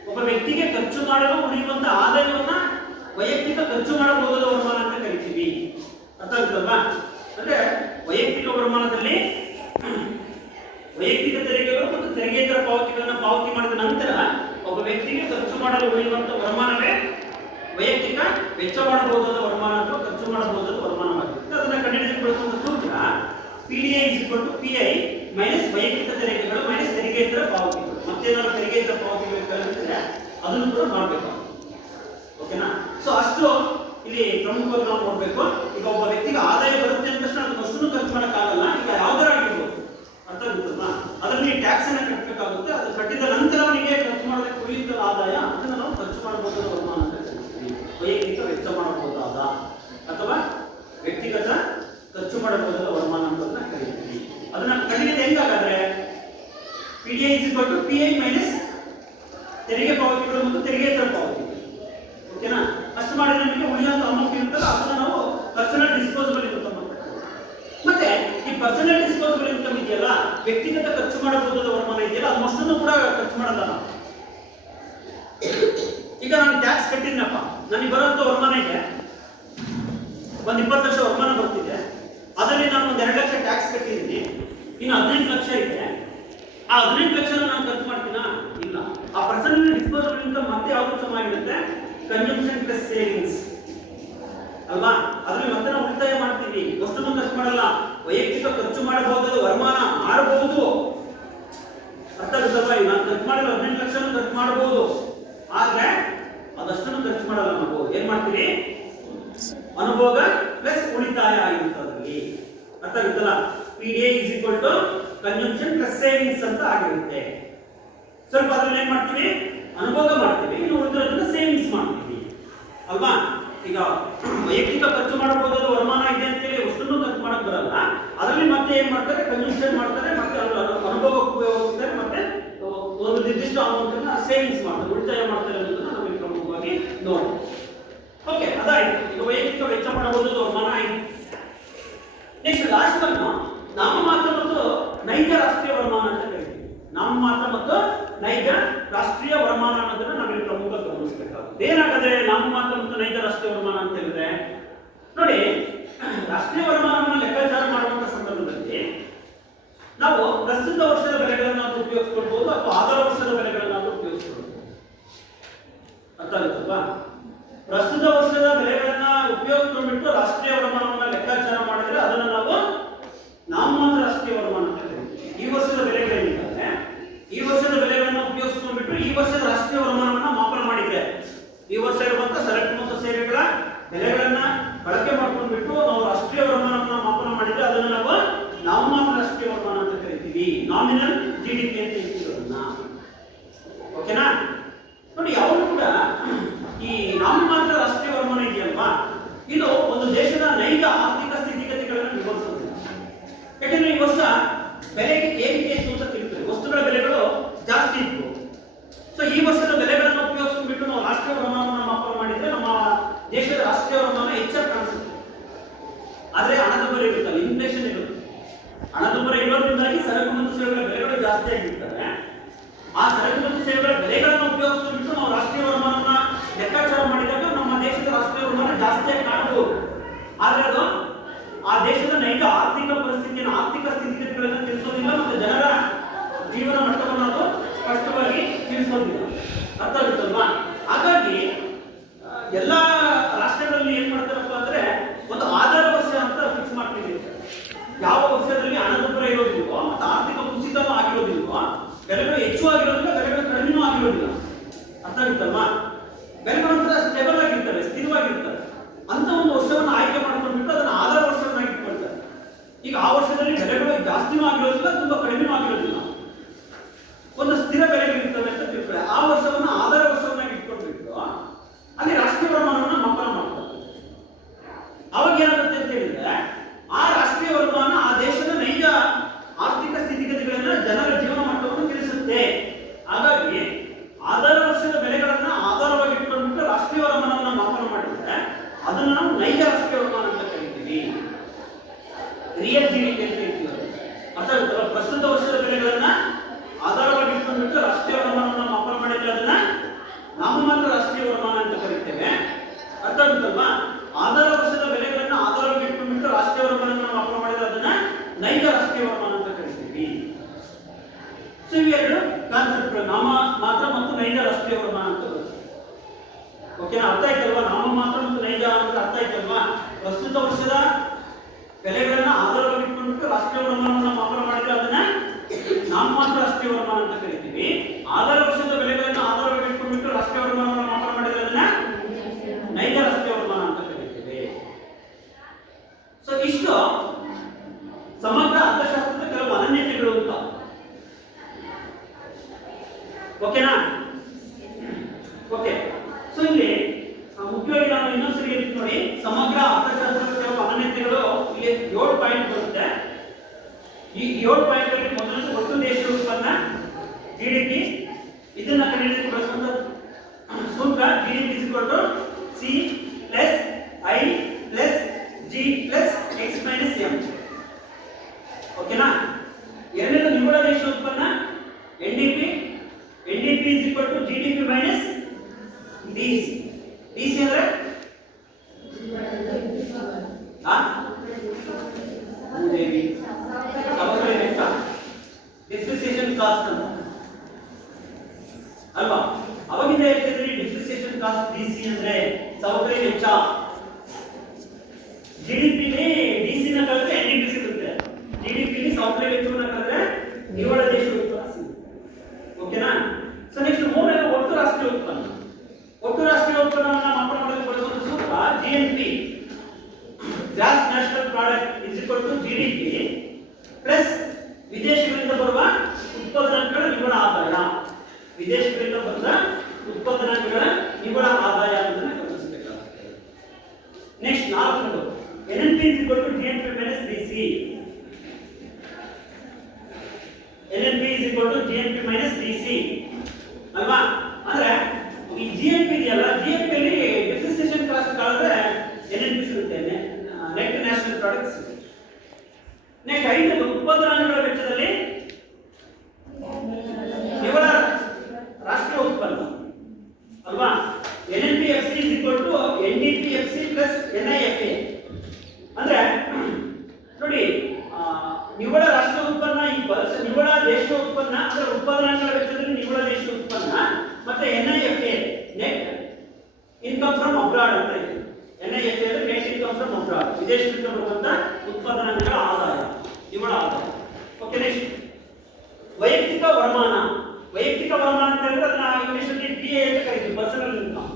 ಒಬ್ಬ ವ್ಯಕ್ತಿಗೆ ಖರ್ಚು ಮಾಡಲು ಉಳಿಯುವಂತ ಆದಾಯವನ್ನ ವೈಯಕ್ತಿಕ ಖರ್ಚು ಮಾಡಬಹುದಾದ ವರಮಾನ ಅಂತ ಕರಿತೀವಿ. ಅರ್ಥ ಆಗುತ್ತಲ್ವಾ? ಅಂದ್ರೆ ವೈಯಕ್ತಿಕ ವರಮಾನದಲ್ಲಿ ವೈಯಕ್ತಿಕ ತೆರಿಗೆಗಳು ಮತ್ತು ತೆರಿಗೆಯೇತರ ಪಾವತಿಗಳನ್ನು ಪಾವತಿ ಮಾಡಿದ ನಂತರ ಒಬ್ಬ ವ್ಯಕ್ತಿಗೆ ಖರ್ಚು ಮಾಡಲು ಉಳಿಯುವಂತ ವರಮಾನವೇ ವೈಯಕ್ತಿಕ ವೆಚ್ಚ ಮಾಡಬಹುದಾದ ವರಮಾನ ಅಥವಾ ಖರ್ಚು ಮಾಡಬಹುದಾದ ವರಮಾನವಾಗಿರುತ್ತೆ. ಅದನ್ನ ಕಂಡುಹಿಡಿಯಲು ಬಳಸುವಂತ ಸೂತ್ರ PDI is equal to PI minus ವೈಯಕ್ತಿಕ ತೆರಿಗೆಗಳು ಮೈನಸ್ ತೆರಿಗೆಯೇತರ ಪಾವತಿಗಳು. ಮತ್ತೇನಾದ್ರು ತೆರಿಗೆಯೇತರ ಪಾವತಿಗಳು ಕಲಿಸಿದ್ರೆ ಅದನ್ನು ಕೂಡ ಮಾಡಬೇಕು. ಓಕೆನಾ? ಸೊ ಅಷ್ಟು ಇಲ್ಲಿ ಪ್ರಮುಖವಾಗಿ ನಾವು ನೋಡ್ಬೇಕು. ಈಗ ಒಬ್ಬ ವ್ಯಕ್ತಿಗೆ ಆದಾಯ ಬರುತ್ತೆ ಅಂತ ತಕ್ಷಣ ಅದನ್ನ ಅಷ್ಟನ್ನು ಖರ್ಚು ಮಾಡಕ್ಕಾಗಲ್ಲ. ಈಗ ಯಾವ್ದಾರ ಆಗಿರ್ಬೋದು, ಅರ್ಥ ಆಗುತ್ತಲ್ಲ, ಅದರಲ್ಲಿ ಟ್ಯಾಕ್ಸ್ ಅನ್ನ ಕಟ್ಟಬೇಕಾಗುತ್ತೆ. ಅದು ಕಟ್ಟಿದ ನಂತರ ಅವನಿಗೆ ಖರ್ಚು ಮಾಡೋದಕ್ಕೆ ಉಳಿಯುತ್ತ ಆದಾಯ ಅದನ್ನು ನಾವು ಖರ್ಚು ಮಾಡಬಹುದಾದ ವರಮಾನ ಅಂತ ಕರಿತೀವಿ. ವೈಯಕ್ತಿಕ ವೆಚ್ಚ ಮಾಡಬಹುದಾದ ಅಥವಾ ವ್ಯಕ್ತಿಗತ ಖರ್ಚು ಮಾಡಬಹುದಾದ ವರಮಾನ ಅಂತ ಕರೀತೀವಿ. ಅದನ್ನ ಕಂಡುಹಿಡಿದು ಹೆಂಗಾದ್ರೆ PDI is equal to PI minus ತೆರಿಗೆ ಪಾವತಿಗಳು ಮತ್ತು ತೆರಿಗೆಯೇತರ ಪಾವತಿಗಳು. ಓಕೆನಾ? ಅಷ್ಟು ಮಾಡಿದ್ರೆ ನಮಗೆ ಉಳಿಯುವಂತ ಅಮೌಂಟ್ ಇರುತ್ತಲ್ಲ ಅದನ್ನ ನಾವು ಪರ್ಸನಲ್ ಡಿಸ್ಪೋಸಬಲ್ ಇನ್ಕಮ್ ಅಂತ. ಮತ್ತೆ ಈ ಪರ್ಸನಲ್ ಡಿಸ್ಪೋಸಬಲ್ ಇನ್ಕಮ್ ಇದೆಯಲ್ಲ ವ್ಯಕ್ತಿಗತ ಖರ್ಚು ಮಾಡಬಹುದಾದ ವರಮಾನ ಇದೆಯಲ್ಲ ಅದು ಅಷ್ಟನ್ನು ಕೂಡ ಖರ್ಚು ಮಾಡಲ್ಲ ನಾವು. ಈಗ ನಾನು ಟ್ಯಾಕ್ಸ್ ಕಟ್ಟಿದ್ನಪ್ಪ, ನನಗೆ ಬರುವಂತ ವರಮಾನ ಇದೆ, ಒಂದು 20 ಲಕ್ಷ ವರಮಾನ ಬರ್ತಿದೆ, ಅದರಲ್ಲಿ ನಾನು ಒಂದು 2 ಲಕ್ಷ ಟ್ಯಾಕ್ಸ್ ಕಟ್ಟಿದ್ದೀನಿ, ಇನ್ನು 18 ಲಕ್ಷ ಇದೆ. ಆ 18 ಲಕ್ಷ ನಾನು ಖರ್ಚು ಮಾಡ್ತೀನಾ? ಇಲ್ಲ. ಆ ಪರ್ಸನಲ್ ಡಿಸ್ಪೋಸಬಲ್ ಇನ್ಕಮ್ ಮತ್ತೆ ಯಾವುದು ಸಮ ಆಗಿರುತ್ತೆ? ಕನ್ಸಂಪ್ಷನ್ ಪ್ಲಸ್ ಸೇವಿಂಗ್ಸ್ ಅಲ್ವಾ? ಅದ್ರಲ್ಲಿ ಮತ್ತೆ ನಾವು ಉಳಿತಾಯ ಮಾಡ್ತೀವಿ, ಅಷ್ಟನ್ನು ಖರ್ಚು ಮಾಡಲ್ಲ. ವೈಯಕ್ತಿಕ ಖರ್ಚು ಮಾಡಬಹುದಾದ ವರಮಾನ ಮಾಡಬಹುದು, ಅರ್ಥ ಆಗುತ್ತಲ್ವಾ? ನಾನು ಖರ್ಚು ಮಾಡಿದ್ರೆ 18 ಲಕ್ಷ ಖರ್ಚು ಮಾಡಬಹುದು, ಆದ್ರೆ ಅದಷ್ಟನ್ನು ಖರ್ಚು ಮಾಡಲ್ಲ. ನಾವು ಏನ್ ಮಾಡ್ತೀವಿ? ಅನುಭೋಗ ಪ್ಲಸ್ ಉಳಿತಾಯ ಆಗಿರುತ್ತದೆ. ಅರ್ಥ ಆಗುತ್ತಲ್ಲ? PDA is equal to consumption plus savings ಅಂತ ಆಗಿರುತ್ತೆ. ಸ್ವಲ್ಪ ಅದ್ರಲ್ಲಿ ಏನ್ ಮಾಡ್ತೀವಿ? ಅನುಭೋಗ ಮಾಡ್ತೀವಿ, ಇನ್ನು ಉಳಿದಿರೋದನ್ನ ಸೇವಿಂಗ್ಸ್ ಮಾಡ್ತೀವಿ ಅಲ್ವಾ? ಈಗ ವೈಯಕ್ತಿಕ ಖರ್ಚು ಮಾಡಬಹುದಾದ ವರಮಾನ ಇದೆ ಅಂತೇಳಿ ಅಷ್ಟನ್ನು ಖರ್ಚು ಮಾಡಕ್ ಬರಲ್ಲ. ಅದರಲ್ಲಿ ಮತ್ತೆ ಏನ್ ಮಾಡ್ತಾರೆ? ಕನ್ಸಂಪ್ಷನ್ ಮಾಡ್ತಾರೆ, ಮತ್ತೆ ಅನುಭವಕ್ಕೆ ಉಪಯೋಗಿಸ್ತಾರೆ, ಮತ್ತೆ ಒಂದು ನಿರ್ದಿಷ್ಟ ಅಮೌಂಟ್ ಅನ್ನ ಸೇವಿಂಗ್ಸ್ ಮಾಡ್ತಾರೆ, ಉಳಿತಾಯ ಮಾಡ್ತಾರೆ ಅನ್ನೋದನ್ನ ನಾವು ಪ್ರಮುಖವಾಗಿ ನೋಡಿ. ಓಕೆ, ಅದಾಯ್ತು. ಈಗ ವೈಯಕ್ತಿಕ ವೆಚ್ಚ ಮಾಡಬಹುದಾದ ವರಮಾನ ಆಯ್ತು. ನೆಕ್ಸ್ಟ್ ಲಾಸ್ಟ್ ಒನ್ ನಾಮಮಾತ್ರ ಮತ್ತು ನೈಜ ರಾಷ್ಟ್ರೀಯ ವರಮಾನ ಅಂತ ಕರಿತೀವಿ. ನಾಮಮಾತ್ರ ಮತ್ತು ನೈಜ ರಾಷ್ಟ್ರೀಯ ವರಮಾನ ಅನ್ನೋದನ್ನ ನಾವಿಲ್ಲಿ ಪ್ರಮುಖ ಗಮನಿಸಬೇಕಾಗುತ್ತೆ. ಏನಾಗದೆ ನಾಮಮಾತ್ರ ಮತ್ತು ನೈಜ ರಾಷ್ಟ್ರೀಯ ವರಮಾನ ಅಂತ ಹೇಳಿದ್ರೆ, ನೋಡಿ, ರಾಷ್ಟ್ರೀಯ ವರಮಾನವನ್ನು ಲೆಕ್ಕಾಚಾರ ಮಾಡುವಂತ ಸಂದರ್ಭದಲ್ಲಿ ನಾವು ಪ್ರಸ್ತುತ ವರ್ಷದ ಬೆಲೆಗಳನ್ನು ಉಪಯೋಗಿಸ್ಕೊಳ್ಬಹುದು ಅಥವಾ ಆಧಾರ ವರ್ಷದ ಬೆಲೆಗಳನ್ನು ಉಪಯೋಗಿಸ್ಕೊಳ್ಬಹುದು. ಅರ್ಥ ಆಗುತ್ತಲ್ವಾ? ಪ್ರಸ್ತುತ ವರ್ಷದ ಬೆಲೆಗಳನ್ನ ಉಪಯೋಗಿಸ್ಕೊಂಡ್ಬಿಟ್ಟು ರಾಷ್ಟ್ರೀಯ ವರಮಾನವನ್ನ ಲೆಕ್ಕಾಚಾರ ಮಾಡಿದ್ರೆ ಅದನ್ನ ನಾವು ನಾಮಮಾತ್ರ ರಾಷ್ಟ್ರೀಯ ವರಮಾನ ಅಂತ ಕರೀತೀವಿ. ಈ ವರ್ಷದ ಬೆಲೆಗಳೇನಿದೆ, ಈ ವರ್ಷದ ಬೆಲೆಗಳನ್ನು ಉಪಯೋಗಿಸ್ಕೊಂಡ್ಬಿಟ್ಟು ಈ ವರ್ಷದ ರಾಷ್ಟ್ರೀಯ ವರಮಾನವನ್ನ ಮಾಪನ ಮಾಡಿದ್ರೆ, ಈ ವರ್ಷ ಇರುವಂತ ಸರಕು ಮತ್ತು ಸೇವೆಗಳ ಬೆಲೆಗಳನ್ನ ಬಳಕೆ ಮಾಡ್ಕೊಂಡ್ಬಿಟ್ಟು ನಾವು ರಾಷ್ಟ್ರೀಯ ವರಮಾನವನ್ನ ಮಾಪನ ಮಾಡಿದ್ರೆ ಅದನ್ನ ನಾವು ನಾಮಮಾತ್ರ ರಾಷ್ಟ್ರೀಯ ವರಮಾನ ಅಂತ ಕರಿತೀವಿ. ನಾಮಿನಲ್ GDP ಅಂತ ಹೇಳ್ತೀವಿ ಅದನ್ನ. ಓಕೆನಾ? ನೋಡಿ, ಯಾವುದು ಕೂಡ ಈ ನಾಮಮಾತ್ರ ರಾಷ್ಟ್ರೀಯ ವರಮಾನ ಇದೆಯಲ್ವಾ, ಇದು ಒಂದು ದೇಶದ ನೈಜ ಆರ್ಥಿಕ ಸ್ಥಿತಿಗತಿಗಳನ್ನು ವಿವರಿಸುತ್ತದೆ. ಯಾಕಂದ್ರೆ ಈ ವರ್ಷ ಬೆಲೆ ಏರಿಕೆ ಇತ್ತು ಅಂತ ತಿಳಿಯುತ್ತದೆ, ವಸ್ತುಗಳ ಬೆಲೆಗಳು ಜಾಸ್ತಿ ಇತ್ತು. ಸೊ ಈ ವರ್ಷದ ಬೆಲೆಗಳನ್ನು ಉಪಯೋಗಿಸ್ಬಿಟ್ಟು ನಾವು ರಾಷ್ಟ್ರೀಯ ವರಮಾನವನ್ನು ಮಾಪನ ಮಾಡಿದ್ರೆ ನಮ್ಮ ದೇಶದ ರಾಷ್ಟ್ರೀಯ ವರಮಾನ ಹೆಚ್ಚಾಗಿ ಕಾಣಿಸುತ್ತೆ. ಆದ್ರೆ ಹಣದುಬ್ಬರ ಇರುತ್ತಲ್ಲ, ಇನ್ಫ್ಲೇಷನ್ ಇರುತ್ತೆ. ಹಣದುಬ್ಬರ ಇರೋದ್ರಿಂದಾಗಿ ಸರಕು ಮತ್ತು ಸೇವೆಗಳ ಬೆಲೆಗಳು ಜಾಸ್ತಿ ಆಗಿರ್ತವೆ. ಆ ಸರಕು ಮತ್ತು ಸೇವೆಗಳ ಬೆಲೆಗಳನ್ನು ಉಪಯೋಗಿಸ್ಬಿಟ್ಟು ನಾವು ರಾಷ್ಟ್ರೀಯ ವರಮಾನವನ್ನ ಲೆಕ್ಕಾಚಾರ ಮಾಡಿದಾಗ ನಮ್ಮ ದೇಶದ ರಾಷ್ಟ್ರೀಯ ವರಮಾನ ಜಾಸ್ತಿಯಾಗಿ ಕಾಣಬಹುದು. ಆದ್ರೆ ಅದು ಆ ದೇಶದ ನೈಜ ಆರ್ಥಿಕ ಪರಿಸ್ಥಿತಿಯನ್ನು, ಆರ್ಥಿಕ ಸ್ಥಿತಿಗತಿಗಳನ್ನು ತಿಳಿಸೋದಿಲ್ಲ ಮತ್ತು ಜನರ ಜೀವನ ಮಟ್ಟವನ್ನು ಅದು ಸ್ಪಷ್ಟವಾಗಿ ತಿಳಿಸೋದಿಲ್ಲ. ಅರ್ಥ ಆಗುತ್ತಲ್ವಾ? ಹಾಗಾಗಿ ಎಲ್ಲ ರಾಷ್ಟ್ರಗಳಲ್ಲಿ ಏನ್ ಮಾಡ್ತಾರಪ್ಪ ಅಂದ್ರೆ ಒಂದು ಆಧಾರ ವರ್ಷ ಅಂತ ಫಿಕ್ಸ್ ಮಾಡ್ತೀವಿ. ಯಾವ ವರ್ಷದಲ್ಲಿ ಹಣದುಬ್ಬರ ಇರೋದಿಲ್ವೋ ಮತ್ತು ಆರ್ಥಿಕ ಕುಸಿತನೂ ಆಗಿರೋದಿಲ್ವೋ, ಬೆಲೆಗಳು ಹೆಚ್ಚು ಆಗಿರೋದಿಲ್ಲ, ಬೆಲೆಗಳು ಕಡಿಮೆನೂ ಆಗಿರೋದಿಲ್ಲ. ಅರ್ಥ ಆಗುತ್ತಲ್ವಾ? ಬೆಲೆಗಳು ಸ್ಟೇಬಲ್ ಆಗಿರ್ತವೆ, ಸ್ಥಿರವಾಗಿರ್ತವೆ. ಅಂತ ಒಂದು ವರ್ಷವನ್ನು ಆಯ್ಕೆ ಮಾಡ್ಕೊಂಡ್ಬಿಟ್ಟು ಅದನ್ನ ಆಧಾರ ವರ್ಷವನ್ನಾಗಿ ಇಟ್ಕೊಳ್ತಾರೆ. ಈಗ ಆ ವರ್ಷದಲ್ಲಿ ಬೆಲೆಗಳು ಜಾಸ್ತಿನೂ ಆಗಿರೋದಿಲ್ಲ, ತುಂಬಾ ಕಡಿಮೆನೂ ಆಗಿರೋದಿಲ್ಲ, ಒಂದು ಸ್ಥಿರ ಬೆಲೆಗಳಿರ್ತವೆ ಅಂತ ತಿಳ್ಕೊಳ್ಳಿ. ಆ ವರ್ಷವನ್ನ ಆಧಾರ ವರ್ಷವನ್ನಾಗಿ ಇಟ್ಕೊಂಡ್ಬಿಟ್ಟು ಅಲ್ಲಿ ರಾಷ್ಟ್ರೀಯ ವರಮಾನವನ್ನ ಮಾಪನ ಮಾಡ್ತಾರೆ. ಅವಾಗ ಏನಾಗುತ್ತೆ ಅಂತ ಹೇಳಿದ್ರೆ, ಆ ರಾಷ್ಟ್ರೀಯ ವರಮಾನ ಆ ದೇಶದ ನೈಜ ಆರ್ಥಿಕ ಸ್ಥಿತಿಗತಿಗಳನ್ನ, ಜನರ ಜೀವನ ಮಟ್ಟವನ್ನು ತಿಳಿಸುತ್ತೆ. ಹಾಗಾಗಿ ಆಧಾರ ವರ್ಷದ ಬೆಲೆಗಳನ್ನ ಆಧಾರವಾಗಿ ಇಟ್ಕೊಂಡ್ಬಿಟ್ಟು ರಾಷ್ಟ್ರೀಯ ವರಮಾನವನ್ನ ಮಾಪನ ಮಾಡಿದ್ರೆ ಅದನ್ನ ನಾವು ನೈಜ ರಾಷ್ಟ್ರೀಯ ವರಮಾನ ಅಂತ ಕರಿತೀವಿ. ರಿಯಲ್ GDP ಅಂತ ಹೇಳ್ತೀವಿ. ಅರ್ಥ ಆಗುತ್ತಲ್ಲ? ಪ್ರಸ್ತುತ ವರ್ಷದ ಬೆಲೆಗಳನ್ನ ಆಧಾರವಾಗಿ ಇಟ್ಕೊಂಡ್ಬಿಟ್ಟು ರಾಷ್ಟ್ರೀಯ ವರಮಾನವನ್ನ ಮಾಪನ ಮಾಡಿದ್ರೆ ಅದನ್ನ ನಾಮಮಾತ್ರ ರಾಷ್ಟ್ರೀಯ ವರಮಾನ ಅಂತ ಕರಿತೇವೆ. ಅರ್ಥ ಆಗುತ್ತಲ್ವಾ? ಆಧಾರ ವರ್ಷದ ಬೆಲೆಗಳನ್ನ ಆಧಾರವಾಗಿ ಇಟ್ಕೊಂಡ್ಬಿಟ್ಟು ರಾಷ್ಟ್ರೀಯ ವರಮಾನವನ್ನ ಮಾಪನ ಮಾಡಿದ್ರೆ ಅದನ್ನ ನೈಜ ರಾಷ್ಟ್ರೀಯ ವರಮಾನ ಅಂತ ಕರಿತೀವಿ. ಸೊ ಇವೆರಡು ಕಾನ್ಸೆಪ್ಟ್, ನಾಮಮಾತ್ರ ಮತ್ತು ನೈಜ ರಾಷ್ಟ್ರೀಯ ವರಮಾನ ಅಂತ ಬರುತ್ತೆ. ಓಕೆನಾ? ಅರ್ಥ ಆಯ್ತಲ್ವಾ? ನಾಮಮಾತ್ರ ಮತ್ತು ನೈಜ ಅಂತ ಅರ್ಥ ಆಯ್ತಲ್ವಾ? ಪ್ರಸ್ತುತ ವರ್ಷದ ಬೆಲೆಗಳನ್ನ ಆಧಾರವಾಗಿ ಇಟ್ಕೊಂಡ್ಬಿಟ್ಟು ರಾಷ್ಟ್ರೀಯ ವರಮಾನವನ್ನ ಮಾಪನ ಮಾಡಿದ್ರೆ ಅದನ್ನ ನಾಮಮಾತ್ರ ರಾಷ್ಟ್ರೀಯ ವರಮಾನ ಅಂತ ಕರಿತೀವಿ. ಆಧಾರ ವರ್ಷದ ಬೆಲೆಗಳನ್ನ ಆಧಾರವಾಗಿ ಇಟ್ಕೊಂಡ್ಬಿಟ್ಟು ರಾಷ್ಟ್ರೀಯ ವರಮಾನವನ್ನ ಮಾಪನ ಮಾಡಿದ್ರೆ ಅದನ್ನ ನೈಜ ರಾಷ್ಟ್ರೀಯ ವರಮಾನ ಅಂತ ಕರಿತೀವಿ. ಸೊ ಇಷ್ಟು ಸಮಗ್ರ ಅರ್ಥಶಾಸ್ತ್ರದ ಕೆಲವು ಅನನ್ಯತೆಗಳು ಅಂತ. ಓಕೆನಾ? ಓಕೆ. ಸೊ ಇಲ್ಲಿ ಮುಖ್ಯವಾಗಿ ನಾನು ಇನ್ನೊಂದ್ಸರಿ ಹೇಳ್ತೀನಿ ನೋಡಿ, ಸಮಗ್ರ ಅರ್ಥಶಾಸ್ತ್ರದ ಕೆಲವು ಅನನ್ಯತೆಗಳು ಇಲ್ಲಿ 7 ಪಾಯಿಂಟ್ ಬರುತ್ತೆ. ಈ 7 ಪಾಯಿಂಟ್ ಅಲ್ಲಿ ಮೊದಲನೇದು ಒಟ್ಟು ದೇಶೀಯ ಉತ್ಪನ್ನ GDP. ಇದನ್ನ ಕಂಡುಹಿಡಿಯಲು ಬಳಸುವಂತ ಸೂತ್ರ GDP C plus I plus G plus X minus M. ಓಕೆನಾ? ಎರಡನೇದು ವೆಚ್ಚ. ಜಿಡಿಪಿಲಿ ಡಿಸಿ ನ ಕಳೆದ್ರೆ ಎನ್ಡಿಪಿ ಸಿಗುತ್ತೆ. ಜಿಡಿಪಿಲಿ ಸೌಕರ್ಯ ವೆಚ್ಚವನ್ನ ಕಳೆದ್ರೆ ನಿವ್ವಳ ದೇಶೀಯ ಉತ್ಪನ್ನ ಸಿಗುತ್ತೆ. ಓಕೆನಾ? ಸೊ ನೆಕ್ಸ್ಟ್ ಮೂರನೇದು ಒಟ್ಟು ರಾಷ್ಟ್ರೀಯ ಉತ್ಪನ್ನ. ಒಟ್ಟು ರಾಷ್ಟ್ರೀಯ ಉತ್ಪನ್ನವನ್ನು ಮಾಪನ ಮಾಡಲು ಬಳಸುವ ಸೂತ್ರ GNP, gross national product is equal to GDP plus ವಿದೇಶಗಳಿಂದ ಬರುವ ಉತ್ಪಾದನಾಂಗಗಳ ನಿವ್ವಳ ಆದಾಯ. ವಿದೇಶಗಳಿಂದ ಬಂದ ಉತ್ಪಾದನಾಂಗಗಳ ನಿವ್ವಳ ಆದಾಯ ಅಂತ ಗಮನಿಸಬೇಕಾಗುತ್ತೆ. ನೆಕ್ಸ್ಟ್ ನಾಲ್ಕನೇದು NNP is equal to GNP minus DC. NNP is equal to GNP minus DC ಅಲ್ವಾ? ಅಂದ್ರೆ ಈ ಜಿಎನ್ಪಿ ಇದೆಯಲ್ಲ, ಜಿಎನ್ಪಿ ಅಲ್ಲಿ ಡೆಪ್ರಿಸಿಯೇಷನ್ ಕಾಸ್ಟ್ ಕಳೆದ್ರೆ ಎನ್ಎನ್ಪಿ ಸಿಗುತ್ತೆ, ನೆಟ್ ನ್ಯಾಷನಲ್ ಪ್ರಾಡಕ್ಟ್ ಸಿಗುತ್ತೆ. ನೆಕ್ಸ್ಟ್ ಐದನೇದು ಉತ್ಪಾದನಾಂಗಗಳ ವೆಚ್ಚದಲ್ಲಿ ನಿವ್ವಳ ರಾಷ್ಟ್ರೀಯ ಉತ್ಪನ್ನ ಅಲ್ವಾ? ಎನ್ಎನ್ಪಿಎಫ್ಸಿ ಇಸ್ ಈಕ್ವಲ್ ಟು ಎನ್ಡಿಪಿಎಫ್ಸಿ ಪ್ಲಸ್ ಎನ್ಐಎಫ್ಎ. ಅಂದ್ರೆ ನೋಡಿ, ನಿವ್ವಳ ರಾಷ್ಟ್ರೀಯ ಉತ್ಪನ್ನ ನಿವ್ವಳ ದೇಶೀಯ ಉತ್ಪನ್ನ ಅಂದ್ರೆ ಉತ್ಪಾದನಾಂಗಗಳ ವೆಚ್ಚದಲ್ಲಿ ನಿವ್ವಳ ದೇಶೀಯ ಉತ್ಪನ್ನ ಮತ್ತೆ ಎನ್ಐಎಫ್ಎ ನೆಟ್ ಇನ್ಕಮ್ ಫ್ರಮ್ ಅಬ್ರಾಡ್ ಅಂತ ಇದೆ. ಎನ್ಐಎಫ್ಎ ಅಂದ್ರೆ ನೆಟ್ ಇನ್ಕಮ್ ಫ್ರಮ್ ಅಬ್ರಾಡ್, ವಿದೇಶದಿಂದ ಬರುವಂತ ಉತ್ಪಾದನಾಂಗಗಳ ಆದಾಯ, ನಿವ್ವಳ ಆದಾಯ. ಓಕೆ, ನೆಕ್ಸ್ಟ್ ವೈಯಕ್ತಿಕ ವರಮಾನ. ವೈಯಕ್ತಿಕ ವರಮಾನ ಅಂತ ಹೇಳಿದ್ರೆ ಅದನ್ನ ಇಂಗ್ಲಿಷ್ ಅಲ್ಲಿ ಪಿಎ ಅಂತ ಕರೀತೀವಿ, ಪರ್ಸನಲ್ ಇನ್ಕಮ್.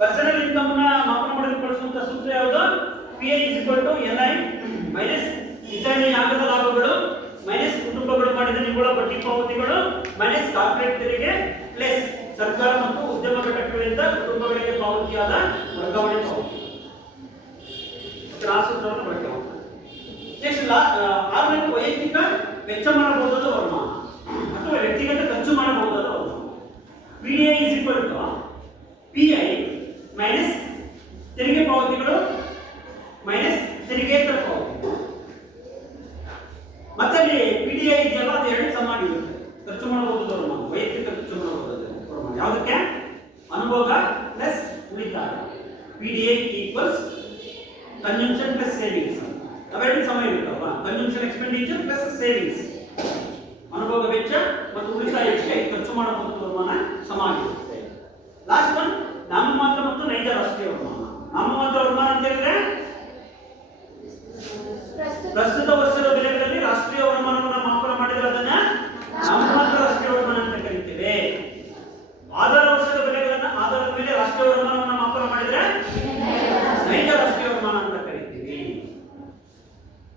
ಪರ್ಸನಲ್ ಇನ್ಕಮ್ ನ ಮಾಪನ ಮಾಡಲು ಬಳಸುವಂತ ಸೂತ್ರ ಯಾವುದು? PA is equal to NI minus ವಿತರಣೆಯಾಗದ ಲಾಭಗಳು ಮೈನಸ್ ಕುಟುಂಬಗಳು ಮಾಡಿದ ನಿವ್ವಳ ಬಡ್ಡಿ ಪಾವತಿಗಳು ಮೈನಸ್ ಕಾರ್ಪೊರೇಟ್ ತೆರಿಗೆ ಪ್ಲಸ್ ಸರ್ಕಾರ ಮತ್ತು ಉದ್ಯಮ ಘಟಕಗಳಿಂದ ಕುಟುಂಬಗಳಿಗೆ ಪಾವತಿಯಾದ ವರ್ಗಾವಣೆ ಪಾವತಿ. ಆ ಸೂತ್ರವನ್ನು ಬಳಕೆ ಮಾಡ್ತಾರೆ. ನೆಕ್ಸ್ಟ್ ಆರನೇದು ವೈಯಕ್ತಿಕ ವೆಚ್ಚ ಮಾಡಬಹುದಾದ ವರಮಾನ ಅಥವಾ ವ್ಯಕ್ತಿಗತ ಖರ್ಚು ಮಾಡಬಹುದಾದ ವರಮಾನ. PDI is equal to PI minus ತೆರಿಗೆ ಪಾವತಿಗಳು ಮೈನಸ್ ತೆರಿಗೆತರ ಪಾವತಿ. ಮತ್ತೆ ಅಲ್ಲಿ ಪಿಡಿಐ ಇದೆಯಲ್ಲ, ಅದು ಎರಡು ಸಮ ಆಗಿರುತ್ತೆ. ಖರ್ಚು ಮಾಡಬಹುದಾದ ವರಮಾನ, ವೈಯಕ್ತಿಕ ಖರ್ಚು ಮಾಡಬಹುದಾದ ವರಮಾನ ಯಾವುದಕ್ಕೆ? ಅನುಭೋಗ ಪ್ಲಸ್ ಉಳಿತಾಯ. PDI equals consumption plus savings. ಅವೆರಡು ಸಮ ಇರುತ್ತಲ್ವಾ? ಕನ್ಸಂಪ್ಷನ್ ಎಕ್ಸ್ಪೆಂಡಿಚರ್ ಪ್ಲಸ್ ಸೇವಿಂಗ್ಸ್, ಅನುಭೋಗ ವೆಚ್ಚ ಮತ್ತು ಉಳಿತಾಯಕ್ಕೆ ಖರ್ಚು ಮಾಡಬಹುದಾದ ವರಮಾನ ಸಮ ಆಗಿರುತ್ತೆ. ಲಾಸ್ಟ್ ಒನ್ ನಾಮಮಾತ್ರ ಮತ್ತು ನೈಜ ರಾಷ್ಟ್ರೀಯ ವರಮಾನ. ನಾಮಮಾತ್ರ ವರಮಾನ ಅಂತ ಹೇಳಿದ್ರೆ ಪ್ರಸ್ತುತ ವರ್ಷದ ಬೆಲೆಗಳಲ್ಲಿ ರಾಷ್ಟ್ರೀಯ ವರಮಾನವನ್ನು ಮಾಪನ ಮಾಡಿದರೆ ಅದನ್ನ ನಾಮಮಾತ್ರ ರಾಷ್ಟ್ರೀಯ ವರಮಾನ ಅಂತ ಕರೀತೇವೆ. ಆಧಾರ ವರ್ಷದ ಬೆಲೆಗಳನ್ನ ಆಧಾರದ ಮೇಲೆ ರಾಷ್ಟ್ರೀಯ ವರಮಾನವನ್ನು ಮಾಪನ ಮಾಡಿದ್ರೆ ನೈಜ ರಾಷ್ಟ್ರೀಯ ವರಮಾನ ಅಂತ ಕರೀತೀವಿ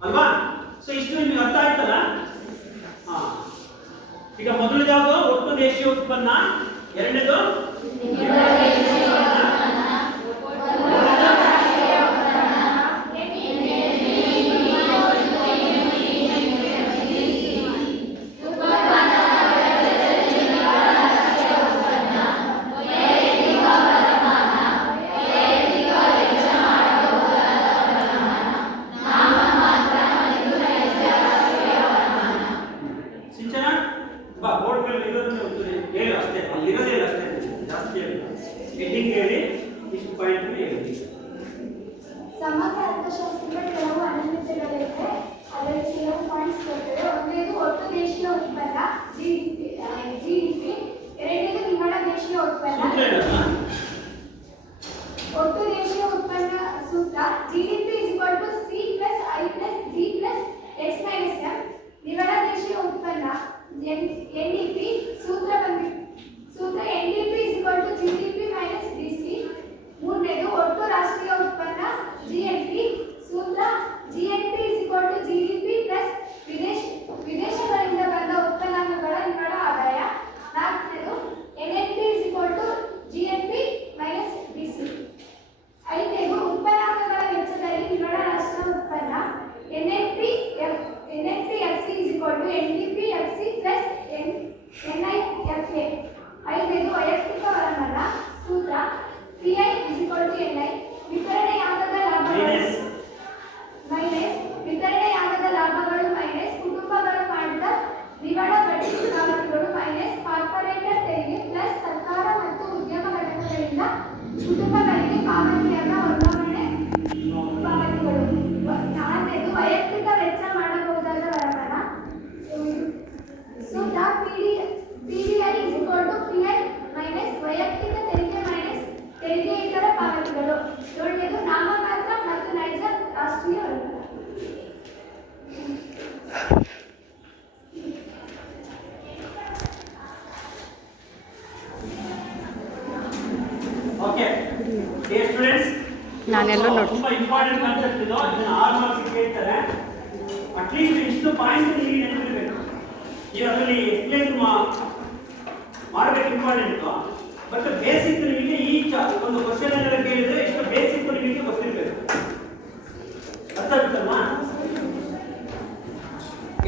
ಅಲ್ವಾ? ಸೊ ಇಷ್ಟು ನಿಮಗೆ ಅರ್ಥ ಆಯ್ತಲ್ಲ? ಈಗ ಮೊದಲನೇದು ಯಾವುದು? ಒಟ್ಟು ದೇಶೀಯ ಉತ್ಪನ್ನ. ಎರಡನೇದು ಸಮಗ್ರ ಅರ್ಥಶಾಸ್ತ್ರದ ಕೆಲವು ಅನುಮಿತಿಗಳಿವೆ. ಅದರಲ್ಲಿ ಕೆಲವು ಪಾಯಿಂಟ್ಸ್ ಬರ್ತವೆ. ಒಂದನೇದು ಒಟ್ಟು ದೇಶೀಯ ಉತ್ಪನ್ನ ಜಿಡಿಪಿ, ಎರಡನೇದು ನಿವ್ವಳ ದೇಶೀಯ ಉತ್ಪನ್ನ. ಒಟ್ಟು ದೇಶೀಯ ಉತ್ಪನ್ನ ಸೂತ್ರ GDP is equal to C plus I plus G plus X minus M. ನಿವ್ವಳ ದೇಶೀಯ ಉತ್ಪನ್ನ ಎನ್ಡಿಪಿ ಸೂತ್ರ NDP is equal to GDP minus DC. ಮೂರನೇದು ಒಟ್ಟು ರಾಷ್ಟ್ರೀಯ ಉತ್ಪನ್ನ ಜಿಎನ್ಪಿ ಸೂತ್ರ GNP is equal to GDP plus ವಿದೇಶಗಳಿಂದ ಬಂದ ಉತ್ಪನ್ನಾಂಗಗಳ ನಿವ್ವಳ ಆದಾಯ. ನಾಲ್ಕನೇದು NNP is equal to GNP minus DC. ನಾನೆಲ್ಲೂ ನೋಡಿ ತುಂಬಾ ಇಂಪಾರ್ಟೆಂಟ್ ಕಾನ್ಸೆಪ್ಟ್ ಇದು. ಇದನ್ನ 6 ಮಾರ್ಕ್ಸ್ ಕೇಳ್ತಾರೆ. ಅಟ್ಲೀಸ್ಟ್ ಇಷ್ಟು ಪಾಯಿಂಟ್ ನಿಮಗೆ ನೆನಪಿರಬೇಕು. ನೀವು ಅದರಲ್ಲಿ ಎಕ್ಸ್ಪ್ಲೇನ್ ಮಾಡಬೇಕು, ಇಂಪಾರ್ಟೆಂಟ್. ಬಟ್ ಬೇಸಿಕ್ ನಿಮಗೆ ಈ ಒಂದು ಕ್ವಶನ್ ಎಲ್ಲ ಕೇಳಿದ್ರೆ ಇಷ್ಟು ಬೇಸಿಕ್ ನಿಮಗೆ ಗೊತ್ತಿರಬೇಕು.